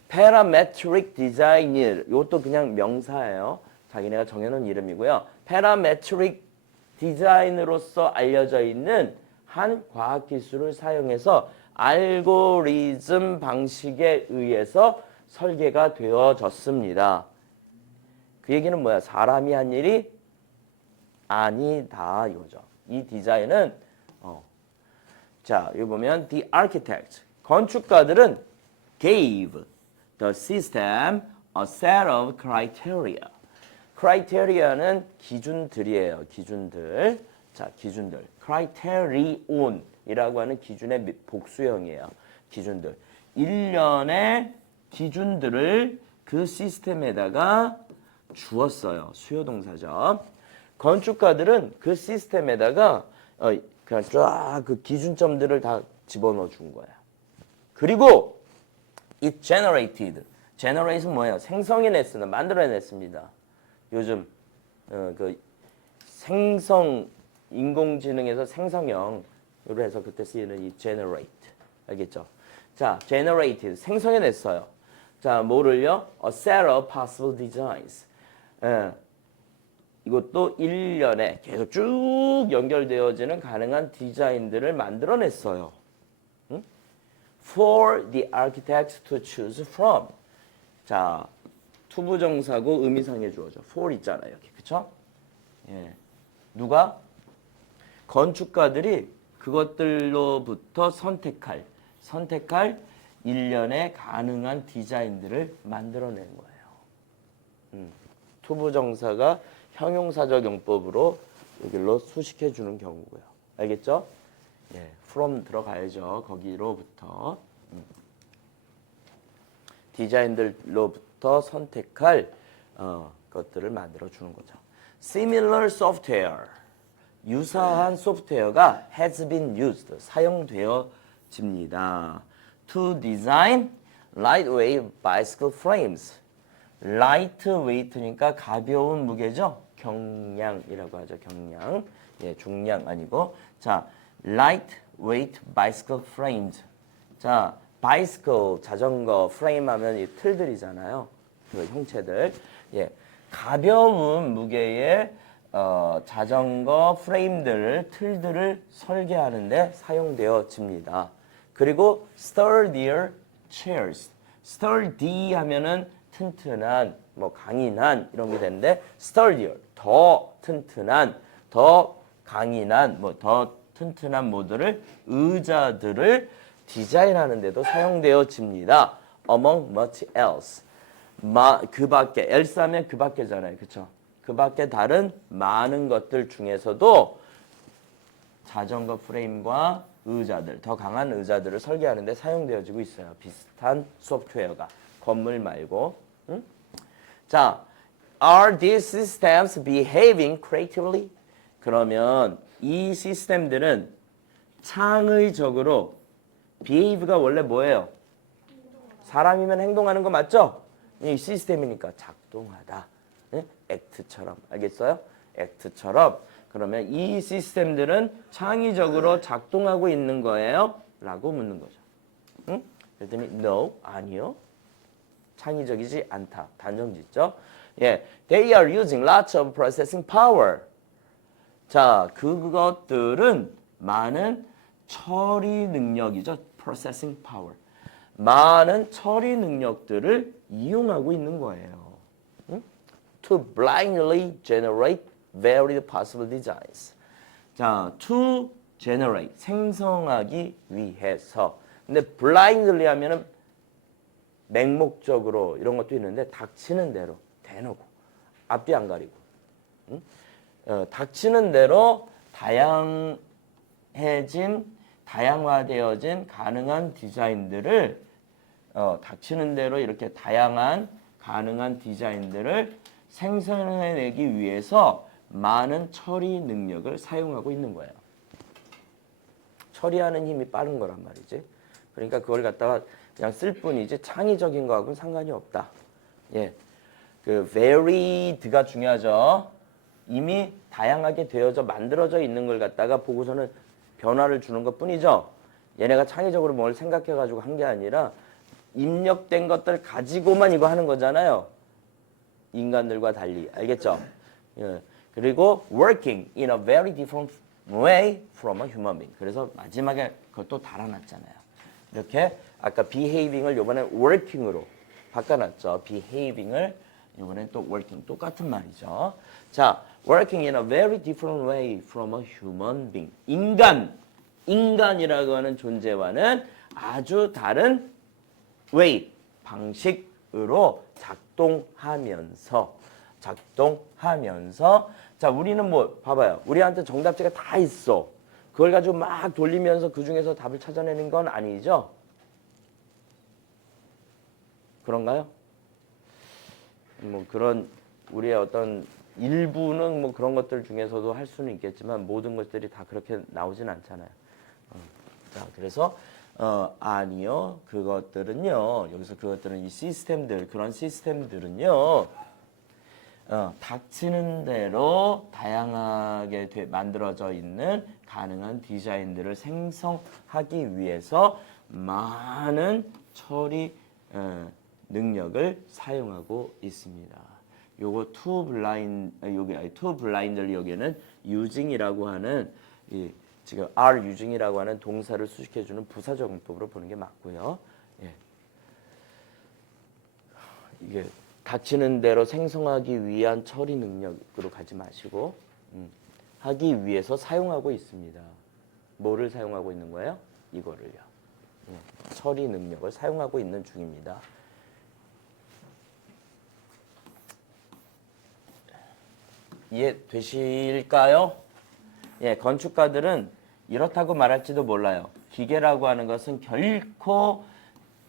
parametric design, 이것도 그냥 명사예요. 자기네가 정해놓은 이름이고요. parametric design으로서 알려져 있는 한 과학기술을 사용해서 알고리즘 방식에 의해서 설계가 되어졌습니다. 그 얘기는 뭐야? 사람이 한 일이 아니다 이거죠. 이 디자인은 자, 여기 보면 the architect, 건축가들은 gave the system a set of criteria. criteria는 기준들이에요. 기준들. 자, 기준들. criterion이라고 하는 기준의 복수형이에요. 기준들. 일련의 기준들을 그 시스템에다가 주었어요. 수요동사죠. 건축가들은 그 시스템에다가 그냥 쫙 그 기준점들을 다 집어넣어 준 거야. 그리고 it generated. generate는 뭐예요? 생성해냈습니다. 만들어냈습니다. 요즘 그 생성 인공지능에서 생성형으로 해서 그때 쓰이는 이 generate. 알겠죠? 자, generated. 생성해냈어요. 자, 뭐를요? A set of possible designs. 이것도 일련에 계속 쭉 연결되어지는 가능한 디자인들을 만들어냈어요. 응? For the architect to choose from. 자, 투부정사고 의미상의 주어죠. for 있잖아요. 여기. 그쵸? 예. 누가? 건축가들이 그것들로부터 선택할 일련의 가능한 디자인들을 만들어낸 거예요. 투부정사가 형용사적 용법으로 여기로 수식해 주는 경우고요. 알겠죠? 예, from 들어가야죠. 거기로부터 디자인들로부터 선택할 것들을 만들어 주는 거죠. Similar software, 유사한 소프트웨어가 has been used, 사용되어집니다. To design lightweight bicycle frames. lightweight니까 가벼운 무게죠. 경량이라고 하죠. 경량. 예, 중량 아니고. 자, lightweight bicycle frames. 자, bicycle 자전거 프레임 하면 이 틀들이잖아요. 그 형체들. 예, 가벼운 무게의 자전거 프레임들을 틀들을 설계하는데 사용되어집니다. 그리고 sturdier chairs. sturdy 하면은 튼튼한, 뭐 강인한 이런 게 되는데 sturdier, 더 튼튼한, 더 강인한, 뭐 더 튼튼한 모드를 의자들을 디자인하는 데도 사용되어집니다. Among much else. 그 밖에, else 하면 그 밖에잖아요. 그쵸? 그 밖에 다른 많은 것들 중에서도 자전거 프레임과 의자들, 더 강한 의자들을 설계하는 데 사용되어지고 있어요. 비슷한 소프트웨어가. 건물 말고. 응? 자, are these systems behaving creatively? 그러면 이 시스템들은 창의적으로 behave가 원래 뭐예요? 사람이면 행동하는 거 맞죠? 이 시스템이니까 작동하다. 네? act처럼. 알겠어요? act처럼. 그러면 이 시스템들은 창의적으로 작동하고 있는 거예요? 라고 묻는 거죠. 응? 그랬더니 no, 아니요. 창의적이지 않다. 단정 짓죠? 예, they are using lots of processing power. 자, 그것들은 많은 처리 능력이죠. processing power. 많은 처리 능력들을 이용하고 있는 거예요. 응? To blindly generate varied possible designs. 자, to generate, 생성하기 위해서. 근데 blindly 하면은 맹목적으로 이런 것도 있는데 닥치는 대로 대놓고 앞뒤 안 가리고 응? 닥치는 대로 다양화되어진 가능한 디자인들을 닥치는 대로 이렇게 다양한 가능한 디자인들을 생성해내기 위해서 많은 처리 능력을 사용하고 있는 거예요. 처리하는 힘이 빠른 거란 말이지. 그러니까 그걸 갖다가 그냥 쓸 뿐이지 창의적인 거하고는 상관이 없다. 예, 그 varied가 중요하죠. 이미 다양하게 되어져 만들어져 있는 걸 갖다가 보고서는 변화를 주는 것 뿐이죠. 얘네가 창의적으로 뭘 생각해가지고 한 게 아니라 입력된 것들 가지고만 이거 하는 거잖아요. 인간들과 달리. 알겠죠? 예. 그리고 working in a very different way from a human being. 그래서 마지막에 그것도 달아놨잖아요. 이렇게 아까 behaving을 이번에 working으로 바꿔놨죠. behaving을 이번엔 또 working. 똑같은 말이죠. 자, working in a very different way from a human being. 인간이라고 하는 존재와는 아주 다른 way, 방식으로 작동하면서 자, 우리는 뭐 봐봐요. 우리한테 정답지가 다 있어. 그걸 가지고 막 돌리면서 그 중에서 답을 찾아내는 건 아니죠? 그런가요? 뭐 그런 우리의 어떤 일부는 뭐 그런 것들 중에서도 할 수는 있겠지만 모든 것들이 다 그렇게 나오진 않잖아요. 자, 그래서 아니요. 그것들은요. 여기서 그것들은 이 시스템들, 그런 시스템들은요. 닥치는 대로 다양하게 만들어져 있는 가능한 디자인들을 생성하기 위해서 많은 처리 능력을 사용하고 있습니다. 요거 to blindly 여기는 using이라고 하는 지금 are using이라고 하는 동사를 수식해주는 부사정법으로 보는 게 맞고요. 예. 이게 닥치는 대로 생성하기 위한 처리 능력으로 가지 마시고 하기 위해서 사용하고 있습니다. 뭐를 사용하고 있는 거예요? 이거를요. 예. 처리 능력을 사용하고 있는 중입니다. 이해되실까요? 예, 건축가들은 이렇다고 말할지도 몰라요. 기계라고 하는 것은 결코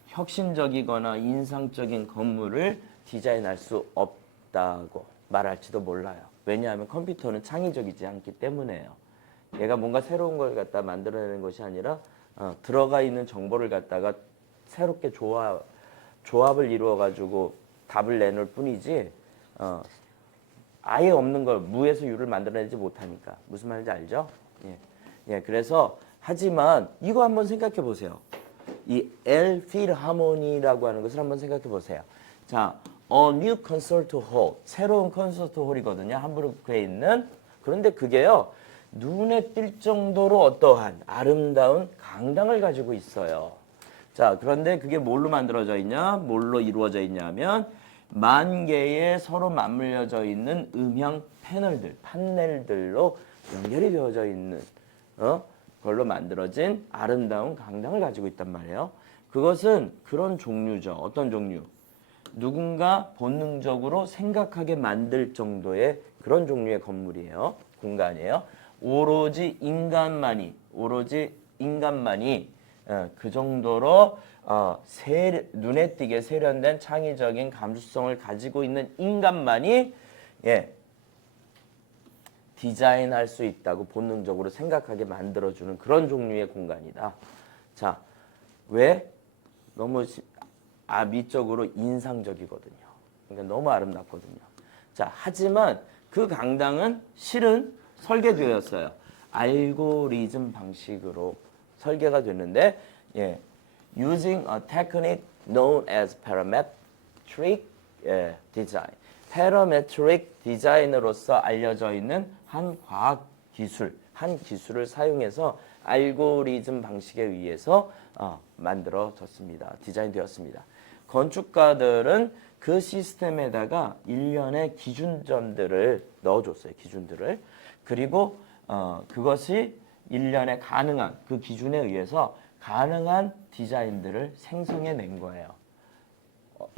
혁신적이거나 인상적인 건물을 디자인할 수 없다고 말할지도 몰라요. 왜냐하면 컴퓨터는 창의적이지 않기 때문에요. 얘가 뭔가 새로운 걸 갖다 만들어내는 것이 아니라 들어가 있는 정보를 갖다가 새롭게 조합을 이루어가지고 답을 내놓을 뿐이지 아예 없는 걸 무에서 유를 만들어내지 못하니까. 무슨 말인지 알죠? 예, 그래서 하지만 이거 한번 생각해 보세요. 이 엘 필하모니라고 하는 것을 한번 생각해 보세요. 자, a new concert hall. 새로운 콘서트 홀이거든요. 함부르크에 있는. 그런데 그게요. 눈에 띌 정도로 어떠한 아름다운 강당을 가지고 있어요. 자, 그런데 그게 뭘로 만들어져 있냐? 뭘로 이루어져 있냐면 만 개의 서로 맞물려져 있는 음향 판넬들로 연결이 되어져 있는 걸로 만들어진 아름다운 강당을 가지고 있단 말이에요. 그것은 그런 종류죠. 어떤 종류? 누군가 본능적으로 생각하게 만들 정도의 그런 종류의 건물이에요. 공간이에요. 오로지 인간만이 그 정도로 눈에 띄게 세련된 창의적인 감수성을 가지고 있는 인간만이 디자인할 수 있다고 본능적으로 생각하게 만들어주는 그런 종류의 공간이다. 자, 왜? 너무 미적으로 인상적이거든요. 그러니까 너무 아름답거든요. 자, 하지만 그 강당은 실은 설계되었어요. 알고리즘 방식으로 설계가 됐는데 using a technique known as parametric design. parametric 디자인으로서 알려져 있는 한 과학 기술, 한 기술을 사용해서 알고리즘 방식에 의해서 만들어졌습니다. 디자인되었습니다. 건축가들은 그 시스템에다가 일련의 기준점들을 넣어줬어요. 기준들을. 그리고 그것이 일련의 가능한 그 기준에 의해서 가능한 디자인들을 생성해낸 거예요.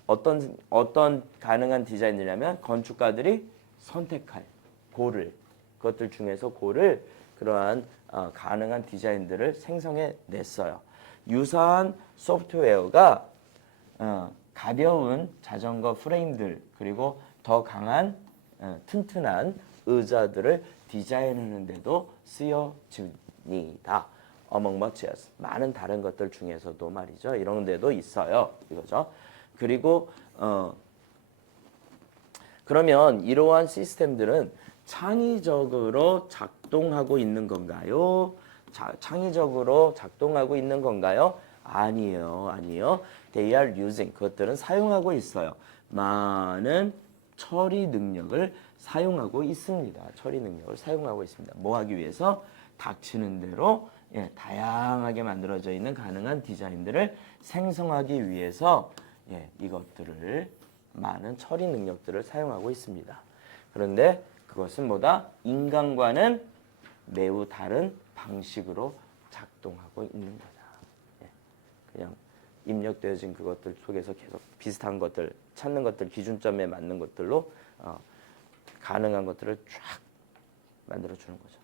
어떤 가능한 디자인이냐면 건축가들이 선택할 그것들 중에서 고를 그러한 가능한 디자인들을 생성해냈어요. 유사한 소프트웨어가 가벼운 자전거 프레임들 그리고 더 강한 튼튼한 의자들을 디자인하는 데도 쓰여집니다. Among much else. 많은 다른 것들 중에서도 말이죠. 이런 데도 있어요. 이거죠. 그리고 그러면 이러한 시스템들은 창의적으로 작동하고 있는 건가요? 창의적으로 작동하고 있는 건가요? 아니에요. 아니에요. They are using. 그것들은 사용하고 있어요. 많은 처리 능력을 사용하고 있습니다. 처리 능력을 사용하고 있습니다. 뭐 하기 위해서? 닥치는 대로 다양하게 만들어져 있는 가능한 디자인들을 생성하기 위해서 이것들을 많은 처리 능력들을 사용하고 있습니다. 그런데 그것은 뭐다? 인간과는 매우 다른 방식으로 작동하고 있는 거다. 그냥 입력되어진 그것들 속에서 계속 비슷한 것들, 찾는 것들, 기준점에 맞는 것들로 가능한 것들을 쫙 만들어주는 거죠.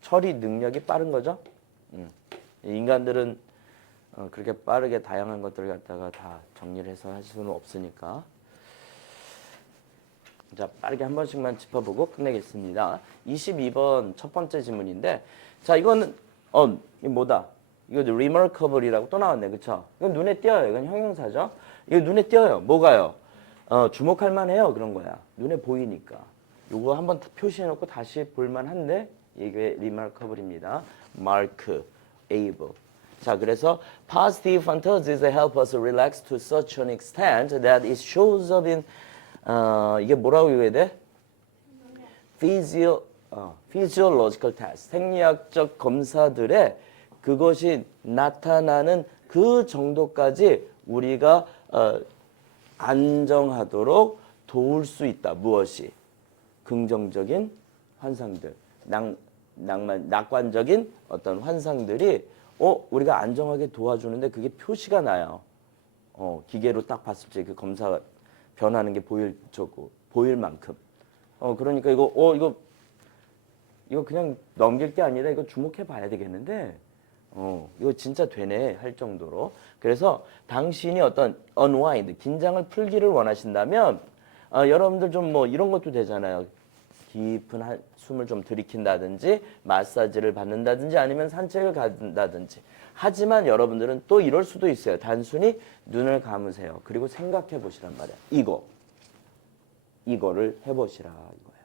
처리 능력이 빠른 거죠. 인간들은 그렇게 빠르게 다양한 것들을 갖다가 다 정리를 해서 할 수는 없으니까. 자, 빠르게 한 번씩만 짚어보고 끝내겠습니다. 22번 첫 번째 질문인데, 자, 이거는 이거 뭐다? 이거 remarkable이라고 또 나왔네, 그쵸? 이건 눈에 띄어요. 이건 형용사죠. 이거 눈에 띄어요. 뭐가요? 주목할 만해요. 그런 거야. 눈에 보이니까. 요거 한번 표시해놓고 다시 볼만한데 이게 remarkable입니다. mark, able. 자, 그래서 positive fantasies help us relax to such an extent that it shows up in 이게 뭐라고 읽어야 돼? physiological test. 생리학적 검사들의 그것이 나타나는 그 정도까지 우리가 안정하도록 도울 수 있다. 무엇이? 긍정적인 환상들, 낙관적인 어떤 환상들이 우리가 안정하게 도와주는데 그게 표시가 나요. 기계로 딱 봤을 때 그 검사가 변하는 게 보일 만큼. 그러니까 이거 그냥 넘길 게 아니라 이거 주목해 봐야 되겠는데, 이거 진짜 되네 할 정도로. 그래서 당신이 어떤 unwind, 긴장을 풀기를 원하신다면, 여러분들 좀 뭐 이런 것도 되잖아요. 깊은 숨을 좀 들이킨다든지, 마사지를 받는다든지, 아니면 산책을 간다든지. 하지만 여러분들은 또 이럴 수도 있어요. 단순히 눈을 감으세요. 그리고 생각해 보시란 말이야. 이거를 해보시라 이거예요.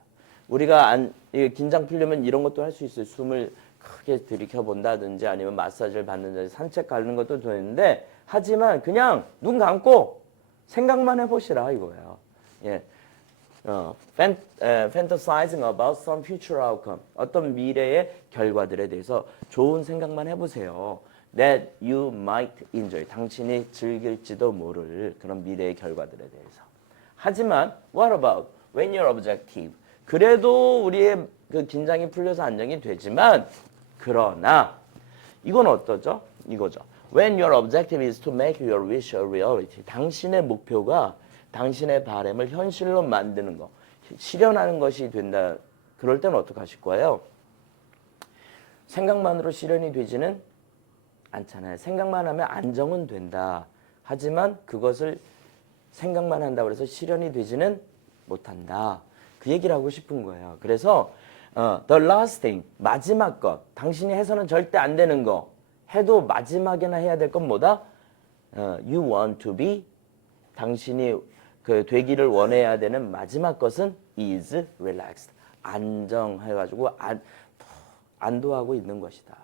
우리가 긴장 풀려면 이런 것도 할 수 있어요. 숨을 크게 들이켜 본다든지, 아니면 마사지를 받는다든지, 산책 가는 것도 되는데, 하지만 그냥 눈 감고 생각만 해보시라 이거예요. fantasizing about some future outcome. 어떤 미래의 결과들에 대해서 좋은 생각만 해보세요. That you might enjoy. 당신이 즐길지도 모를 그런 미래의 결과들에 대해서. 하지만 what about when you're objective? 그래도 우리의 그 긴장이 풀려서 안정이 되지만, 그러나 이건 어떠죠? 이거죠. When your objective is to make your wish a reality. 당신의 목표가 당신의 바람을 현실로 만드는 거, 실현하는 것이 된다. 그럴 때는 어떻게 하실 거예요? 생각만으로 실현이 되지는 않잖아요. 생각만 하면 안정은 된다. 하지만 그것을 생각만 한다고 해서 실현이 되지는 못한다. 그 얘기를 하고 싶은 거예요. 그래서 the last thing, 마지막 것, 당신이 해서는 절대 안 되는 거, 해도 마지막에나 해야 될 건 뭐다? You want to be, 당신이 되기를 원해야 되는 마지막 것은 is relaxed, 안정해가지고 안도하고 있는 것이다.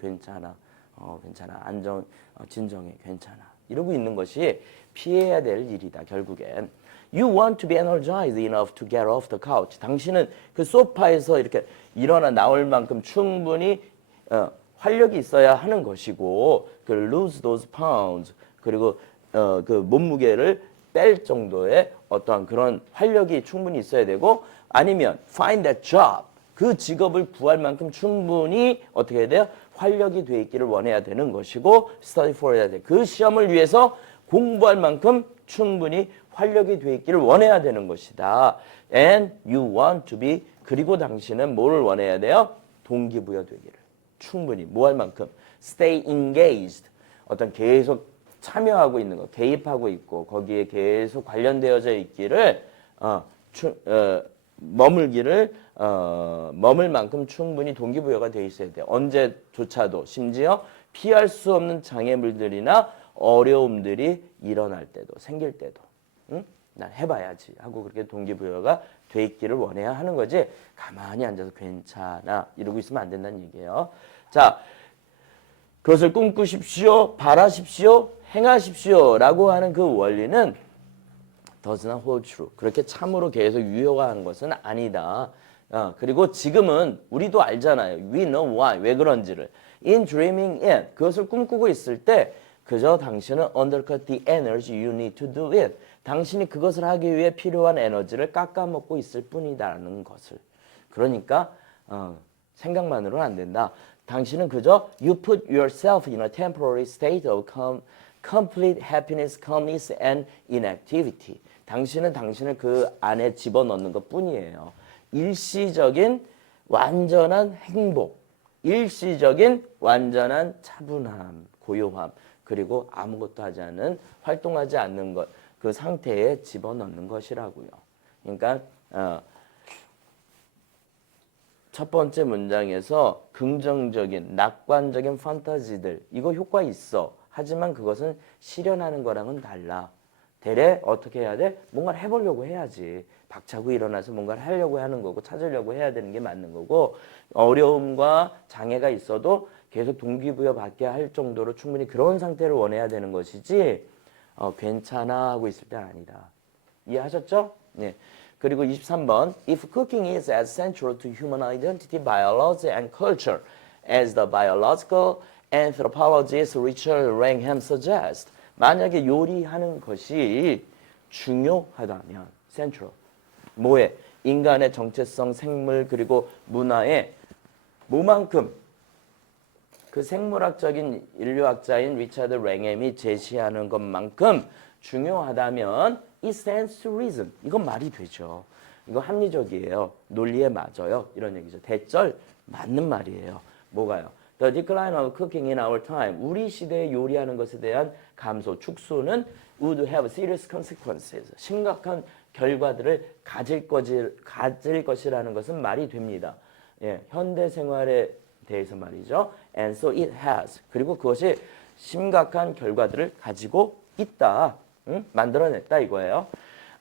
괜찮아, 괜찮아, 진정해, 괜찮아. 이러고 있는 것이 피해야 될 일이다. 결국엔 you want to be energized enough to get off the couch. 당신은 그 소파에서 이렇게 일어나 나올 만큼 충분히 활력이 있어야 하는 것이고, 그 lose those pounds, 그리고 그 몸무게를 뺄 정도의 어떠한 그런 활력이 충분히 있어야 되고, 아니면 find that job, 그 직업을 구할 만큼 충분히 어떻게 해야 돼요? 활력이 돼 있기를 원해야 되는 것이고, study for 해야 돼. 그 시험을 위해서 공부할 만큼 충분히 활력이 돼 있기를 원해야 되는 것이다. And you want to be, 그리고 당신은 뭐를 원해야 돼요? 동기부여 되기를. 충분히 뭐 할 만큼? Stay engaged. 어떤 계속 참여하고 있는 거, 개입하고 있고 거기에 계속 관련되어져 있기를 머물 만큼 충분히 동기부여가 돼 있어야 돼요. 언제조차도 심지어 피할 수 없는 장애물들이나 어려움들이 일어날 때도 생길 때도 난 해봐야지 하고 그렇게 동기부여가 돼 있기를 원해야 하는 거지 가만히 앉아서 괜찮아 이러고 있으면 안 된다는 얘기예요. 자, 그것을 꿈꾸십시오, 바라십시오, 행하십시오 라고 하는 그 원리는 does not hold true. 그렇게 참으로 계속 유효화하는 것은 아니다. 그리고 지금은 우리도 알잖아요. We know why. 왜 그런지를. In dreaming it. 그것을 꿈꾸고 있을 때 그저 당신은 undercut the energy you need to do it. 당신이 그것을 하기 위해 필요한 에너지를 깎아먹고 있을 뿐이다라는 것을. 그러니까 생각만으로는 안 된다. 당신은 그저 you put yourself in a temporary state of complete happiness, calmness, and inactivity. 당신은 당신을 그 안에 집어넣는 것 뿐이에요. 일시적인 완전한 행복, 일시적인 완전한 차분함, 고요함, 그리고 아무것도 하지 않는, 활동하지 않는 것, 그 상태에 집어넣는 것이라고요. 그러니까 첫 번째 문장에서 긍정적인, 낙관적인 판타지들, 이거 효과 있어. 하지만 그것은 실현하는 거랑은 달라. 대래 어떻게 해야 돼? 뭔가를 해보려고 해야지. 박차고 일어나서 뭔가를 하려고 하는 거고 찾으려고 해야 되는 게 맞는 거고 어려움과 장애가 있어도 계속 동기부여 받게 할 정도로 충분히 그런 상태를 원해야 되는 것이지 괜찮아 하고 있을 때는 아니다. 이해하셨죠? 네. 그리고 23번 If cooking is as central to human identity, biology and culture as the biological anthropologist Richard Wrangham suggests 만약에 요리하는 것이 중요하다면 central 뭐에? 인간의 정체성, 생물 그리고 문화에 뭐만큼 그 생물학적인 인류학자인 리차드 랭햄이 제시하는 것만큼 중요하다면 it stands to reason. 이건 말이 되죠. 이거 합리적이에요. 논리에 맞아요. 이런 얘기죠. 대절 맞는 말이에요. 뭐가요? The decline of cooking in our time. 우리 시대에 요리하는 것에 대한 감소, 축소는 would have serious consequences. 심각한 결과들을 가질 것이라는 것은 말이 됩니다. 예, 현대 생활에 대해서 말이죠. And so it has. 그리고 그것이 심각한 결과들을 가지고 있다. 만들어냈다 이거예요.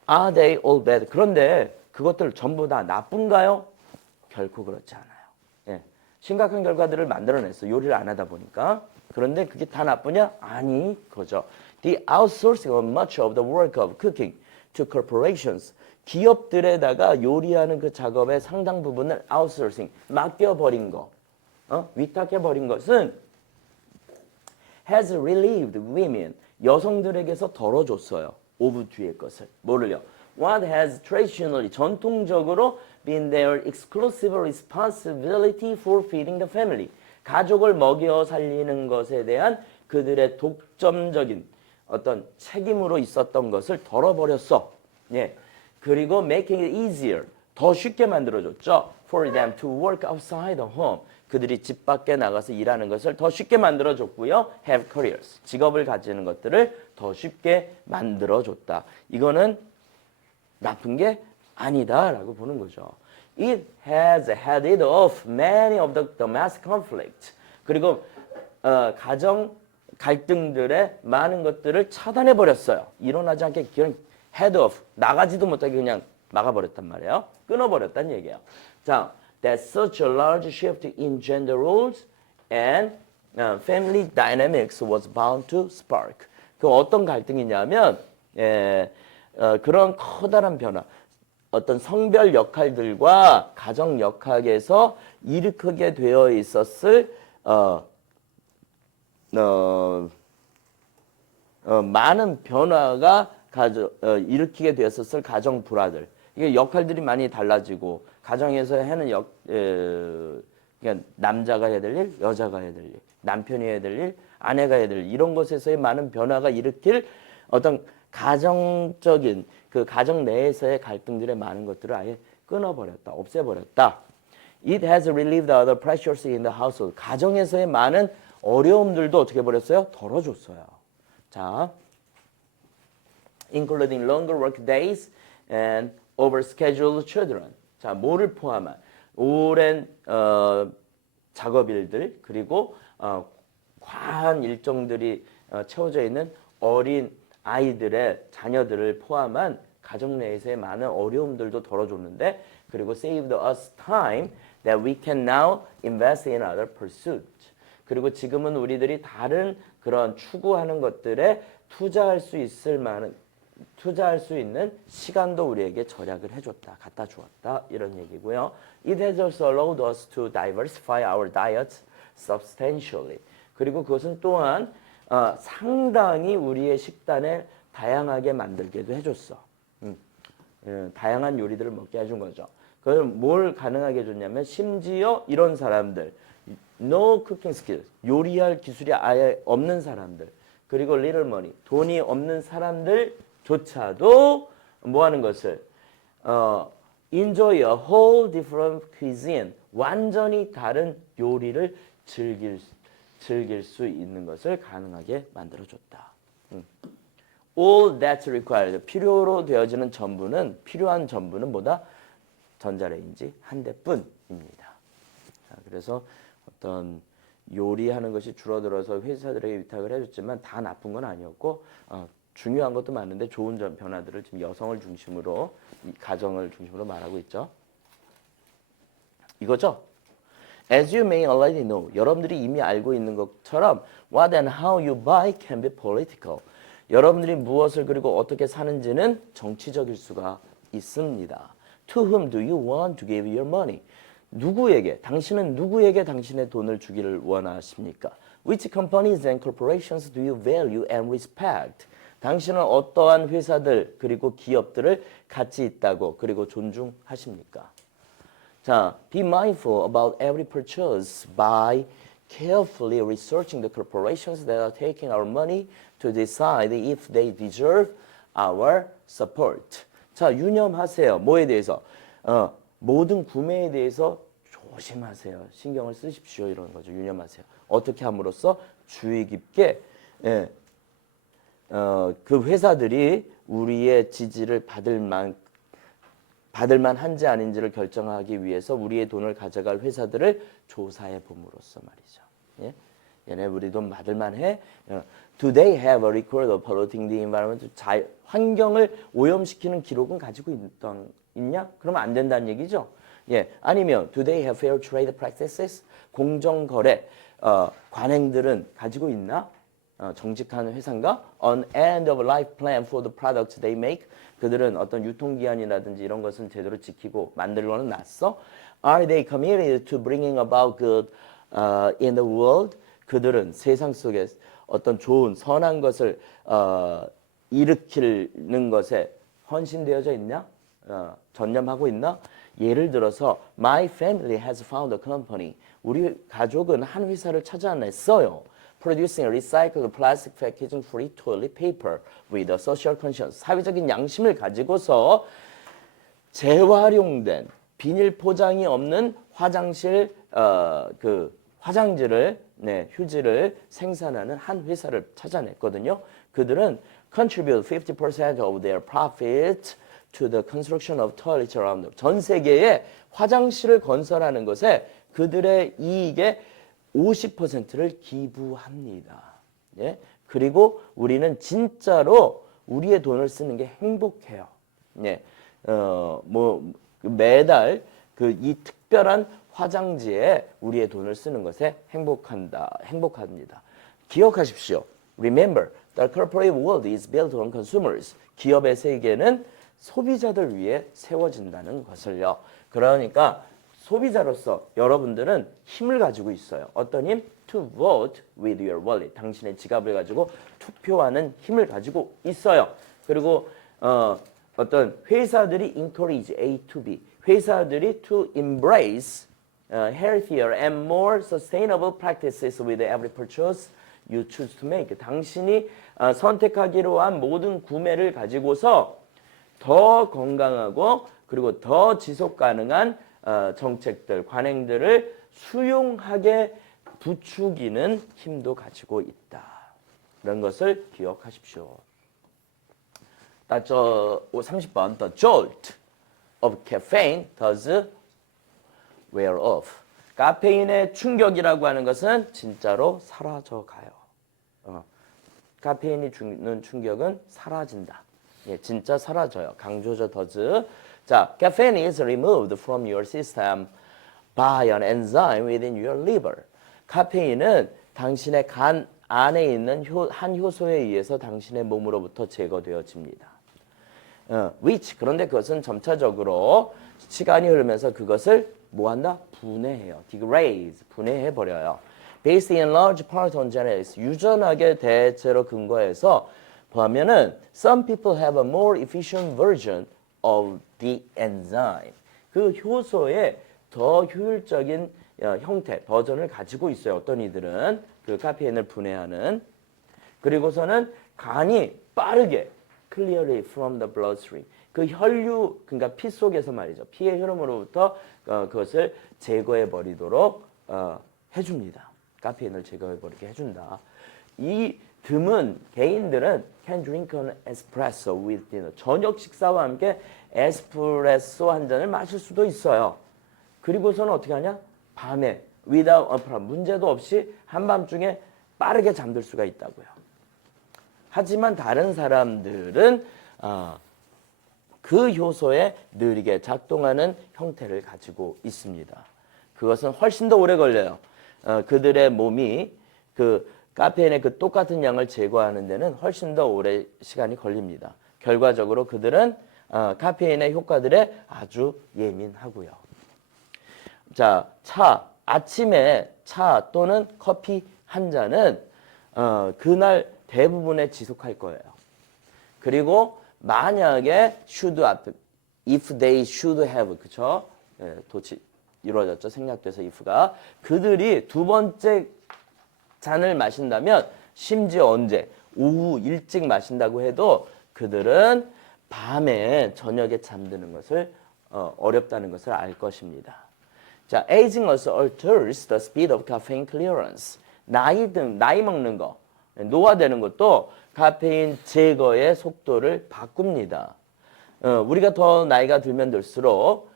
Are they all bad? 그런데 그것들 전부 다 나쁜가요? 결코 그렇지 않아요. 예, 심각한 결과들을 만들어냈어. 요리를 안 하다 보니까. 그런데 그게 다 나쁘냐? 아니, 그거죠. The outsourcing of much of the work of cooking to corporations. 기업들에다가 요리하는 그 작업의 상당 부분을 outsourcing, 맡겨버린 거, 위탁해버린 것은 has relieved women, 여성들에게서 덜어줬어요. 오브 뒤의 것을. 뭐를요? What has traditionally, 전통적으로 been their exclusive responsibility for feeding the family. 가족을 먹여 살리는 것에 대한 그들의 독점적인 어떤 책임으로 있었던 것을 덜어버렸어. 예. 그리고 making it easier, 더 쉽게 만들어줬죠. For them to work outside the home. 그들이 집 밖에 나가서 일하는 것을 더 쉽게 만들어줬고요. Have careers, 직업을 가지는 것들을 더 쉽게 만들어줬다. 이거는 나쁜 게 아니다라고 보는 거죠. It has headed off many of the domestic conflicts. 그리고 가정 갈등들의 많은 것들을 차단해 버렸어요. 일어나지 않게 그냥 head off, 나가지도 못하게 그냥 막아버렸단 말이에요. 끊어버렸단 얘기예요. 자, that such a large shift in gender roles and family dynamics was bound to spark. 그 어떤 갈등이냐면 그런 커다란 변화, 어떤 성별 역할들과 가정 역학에서 일으키게 되어 있었을 많은 변화가 일으키게 되었을 가정 불화들. 이게 역할들이 많이 달라지고 가정에서 하는 그러니까 남자가 해야 될 일, 여자가 해야 될 일, 남편이 해야 될 일, 아내가 해야 될 일, 이런 것에서의 많은 변화가 일으킬 어떤 가정적인 그 가정 내에서의 갈등들의 많은 것들을 아예 끊어버렸다, 없애버렸다. It has relieved other pressures in the household. 가정에서의 많은 어려움들도 어떻게 버렸어요? 덜어줬어요. 자, including longer work days and overscheduled children. 자, 뭐를 포함한 오랜 작업일들 그리고 과한 일정들이 채워져 있는 어린 아이들의 자녀들을 포함한 가정 내에서의 많은 어려움들도 덜어줬는데 그리고 saved us time that we can now invest in other pursuits. 그리고 지금은 우리들이 다른 그런 추구하는 것들에 투자할 수 있는 시간도 우리에게 절약을 해줬다, 갖다 주었다 이런 얘기고요. It has also allowed us to diversify our diets substantially. 그리고 그것은 또한 상당히 우리의 식단을 다양하게 만들게도 해줬어. 다양한 요리들을 먹게 해준 거죠. 그걸 뭘 가능하게 해줬냐면 심지어 이런 사람들, no cooking skills, 요리할 기술이 아예 없는 사람들, 그리고 little money, 돈이 없는 사람들조차도 뭐 하는 것을 enjoy a whole different cuisine, 완전히 다른 요리를 즐길 수 있는 것을 가능하게 만들어줬다. All that's required, 필요로 되어지는 전부는, 필요한 전부는 뭐다? 전자레인지 한 대뿐입니다. 자, 그래서 어떤 요리하는 것이 줄어들어서 회사들에게 위탁을 해줬지만 다 나쁜 건 아니었고 중요한 것도 많은데 좋은 변화들을 지금 여성을 중심으로, 가정을 중심으로 말하고 있죠. 이거죠? As you may already know, 여러분들이 이미 알고 있는 것처럼 what and how you buy can be political. 여러분들이 무엇을 그리고 어떻게 사는지는 정치적일 수가 있습니다. To whom do you want to give your money? 누구에게, 당신은 누구에게 당신의 돈을 주기를 원하십니까? Which companies and corporations do you value and respect? 당신은 어떠한 회사들 그리고 기업들을 가치 있다고 그리고 존중하십니까? 자, be mindful about every purchase by carefully researching the corporations that are taking our money to decide if they deserve our support. 자, 유념하세요. 뭐에 대해서? 모든 구매에 대해서 조심하세요. 신경을 쓰십시오. 이런 거죠. 유념하세요. 어떻게 함으로써 주의 깊게 그 회사들이 우리의 지지를 받을 만한지 아닌지를 결정하기 위해서 우리의 돈을 가져갈 회사들을 조사해 봄으로써 말이죠. 예? 얘네 우리 돈 받을 만해? Do they have a record of polluting the environment? 환경을 오염시키는 기록은 가지고 있냐? 그러면 안 된다는 얘기죠. 예, 아니면 do they have fair trade practices? 공정거래 관행들은 가지고 있나? 정직한 회사인가? An end of life plan for the products they make. 그들은 어떤 유통기한이라든지 이런 것을 제대로 지키고 만들고는 놨어? Are they committed to bringing about good in the world? 그들은 세상 속에 어떤 좋은 선한 것을 일으키는 것에 헌신되어져 있냐? 전념하고 있나? 예를 들어서 My family has found a company. 우리 가족은 한 회사를 찾아냈어요. Producing recycled plastic packaging free toilet paper with a social conscience. 사회적인 양심을 가지고서 재활용된 비닐 포장이 없는 화장실 화장지를 휴지를 생산하는 한 회사를 찾아냈거든요. 그들은 contribute 50% of their profit to the construction of toilets around the world. 전 세계에 화장실을 건설하는 것에 그들의 이익의 50%를 기부합니다. 예? 그리고 우리는 진짜로 우리의 돈을 쓰는 게 행복해요. 예. 매달 이 특별한 화장지에 우리의 돈을 쓰는 것에 행복합니다. 기억하십시오. Remember, the corporate world is built on consumers. 기업의 세계는 소비자들 위해 세워진다는 것을요. 그러니까 소비자로서 여러분들은 힘을 가지고 있어요. 어떤 힘? To vote with your wallet. 당신의 지갑을 가지고 투표하는 힘을 가지고 있어요. 그리고 어떤 회사들이 encourage A to B. 회사들이 to embrace healthier and more sustainable practices with every purchase you choose to make. 당신이 선택하기로 한 모든 구매를 가지고서 더 건강하고 그리고 더 지속 가능한 정책들, 관행들을 수용하게 부추기는 힘도 가지고 있다. 라는 것을 기억하십시오. 저 30번 The jolt of caffeine does wear off. 카페인의 충격이라고 하는 것은 진짜로 사라져가요. 카페인이 주는 충격은 사라진다. 예, 진짜 사라져요. 강조죠, does. 자, caffeine is removed from your system by an enzyme within your liver. 카페인은 당신의 간 안에 있는 한 효소에 의해서 당신의 몸으로부터 제거되어집니다. which 그런데 그것은 점차적으로 시간이 흐르면서 그것을 뭐한다? 분해해요. degrades 분해해버려요. based in large part on genetics 유전학에 대체로 근거해서 보면은 some people have a more efficient version of the enzyme 그 효소의 더 효율적인 형태, 버전을 가지고 있어요. 어떤 이들은 그 카페인을 분해하는 그리고서는 간이 빠르게 clearly from the bloodstream 그 혈류 그러니까 피 속에서 말이죠. 피의 흐름으로부터 그것을 제거해 버리도록 해줍니다. 카페인을 제거해 버리게 해준다. 이 드문 개인들은 can drink an espresso with dinner 저녁 식사와 함께 에스프레소 한 잔을 마실 수도 있어요. 그리고서는 어떻게 하냐? 밤에 without a problem 문제도 없이 한밤중에 빠르게 잠들 수가 있다고요. 하지만 다른 사람들은 그 효소에 느리게 작동하는 형태를 가지고 있습니다. 그것은 훨씬 더 오래 걸려요. 그들의 몸이 그 카페인의 그 똑같은 양을 제거하는 데는 훨씬 더 오래 시간이 걸립니다. 결과적으로 그들은 카페인의 효과들에 아주 예민하고요. 자, 아침에 차 또는 커피 한 잔은 그날 대부분에 지속할 거예요. 그리고 만약에 should have, if they should have, 그쵸? 예, 이루어졌죠. 생략돼서 if가. 그들이 두 번째 잔을 마신다면 심지어 언제? 오후 일찍 마신다고 해도 그들은 밤에 저녁에 잠드는 것을 어렵다는 것을 알 것입니다. 자, aging also alters the speed of caffeine clearance. 나이 먹는 거, 노화되는 것도 카페인 제거의 속도를 바꿉니다. 우리가 더 나이가 들면 들수록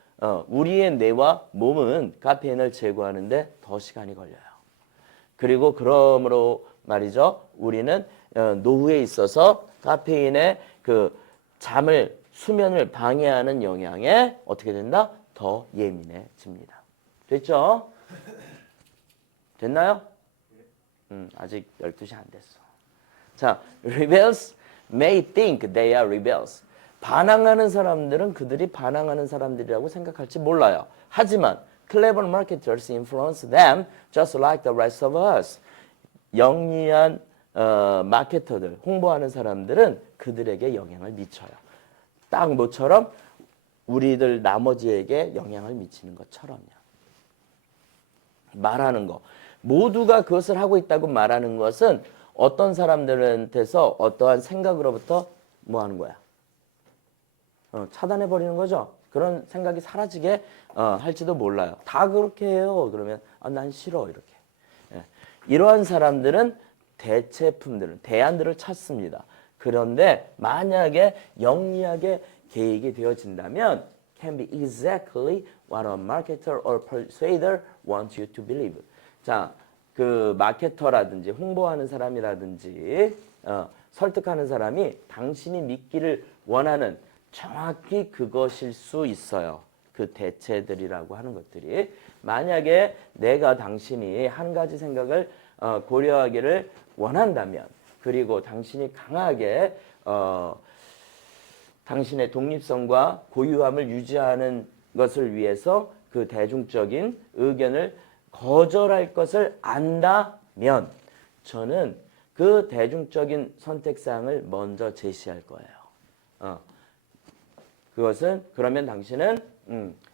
우리의 뇌와 몸은 카페인을 제거하는데 더 시간이 걸려요. 그리고 그러므로 말이죠. 우리는 노후에 있어서 카페인의 그 수면을 방해하는 영향에 어떻게 된다? 더 예민해집니다. 됐죠? 됐나요? 아직 12시 안 됐어. 자, rebels may think they are rebels. 반항하는 사람들은 그들이 반항하는 사람들이라고 생각할지 몰라요. 하지만 clever marketers influence them just like the rest of us. 영리한 마케터들, 홍보하는 사람들은 그들에게 영향을 미쳐요. 딱 뭐처럼 우리들 나머지에게 영향을 미치는 것처럼요. 말하는 거. 모두가 그것을 하고 있다고 말하는 것은 어떤 사람들한테서 어떠한 생각으로부터 뭐 하는 거야? 차단해버리는 거죠. 그런 생각이 사라지게 할지도 몰라요. 다 그렇게 해요. 그러면 난 싫어 이렇게. 예. 이러한 사람들은 대안들을 찾습니다. 그런데 만약에 영리하게 계획이 되어진다면 can be exactly what a marketer or persuader wants you to believe. 자, 그 마케터라든지 홍보하는 사람이라든지 설득하는 사람이 당신이 믿기를 원하는 정확히 그것일 수 있어요. 그 대체들이라고 하는 것들이. 만약에 내가 당신이 한 가지 생각을 고려하기를 원한다면 그리고 당신이 강하게 당신의 독립성과 고유함을 유지하는 것을 위해서 그 대중적인 의견을 거절할 것을 안다면 저는 그 대중적인 선택사항을 먼저 제시할 거예요. 그러면 당신은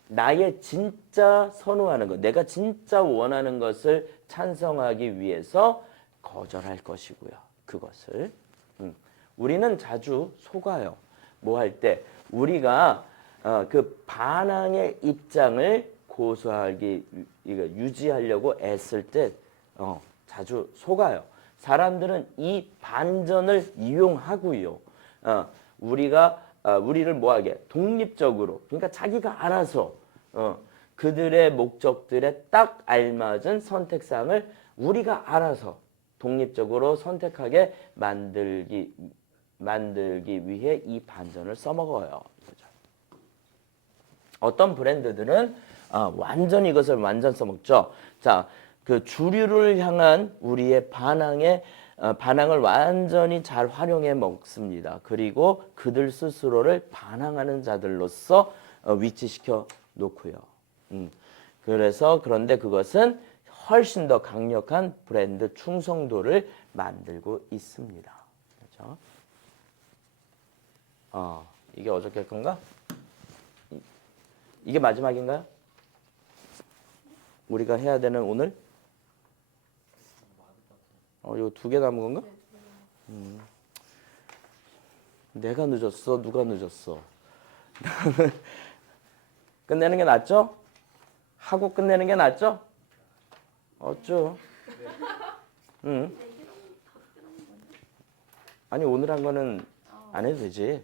나의 진짜 선호하는 것, 내가 진짜 원하는 것을 찬성하기 위해서 거절할 것이고요. 그것을. 우리는 자주 속아요. 뭐 할 때 우리가 그 반항의 입장을 유지하려고 애쓸 때 자주 속아요. 사람들은 이 반전을 이용하고요. 우리를 뭐하게 독립적으로 그러니까 자기가 알아서 그들의 목적들에 딱 알맞은 선택사항을 우리가 알아서 독립적으로 선택하게 만들기 위해 이 반전을 써먹어요. 어떤 브랜드들은 완전히 이것을 완전 써먹죠. 자, 그 주류를 향한 우리의 반항을 완전히 잘 활용해 먹습니다. 그리고 그들 스스로를 반항하는 자들로서 위치시켜 놓고요. 그래서 그런데 그것은 훨씬 더 강력한 브랜드 충성도를 만들고 있습니다. 그렇죠? 이게 어저께 건가? 이게 마지막인가요? 우리가 해야 되는 오늘? 이거 2개 남은 건가? 내가 늦었어? 누가 늦었어? 끝내는 게 낫죠? 하고 끝내는 게 낫죠? 어쩌? 응. 아니 오늘 한 거는 안 해도 되지.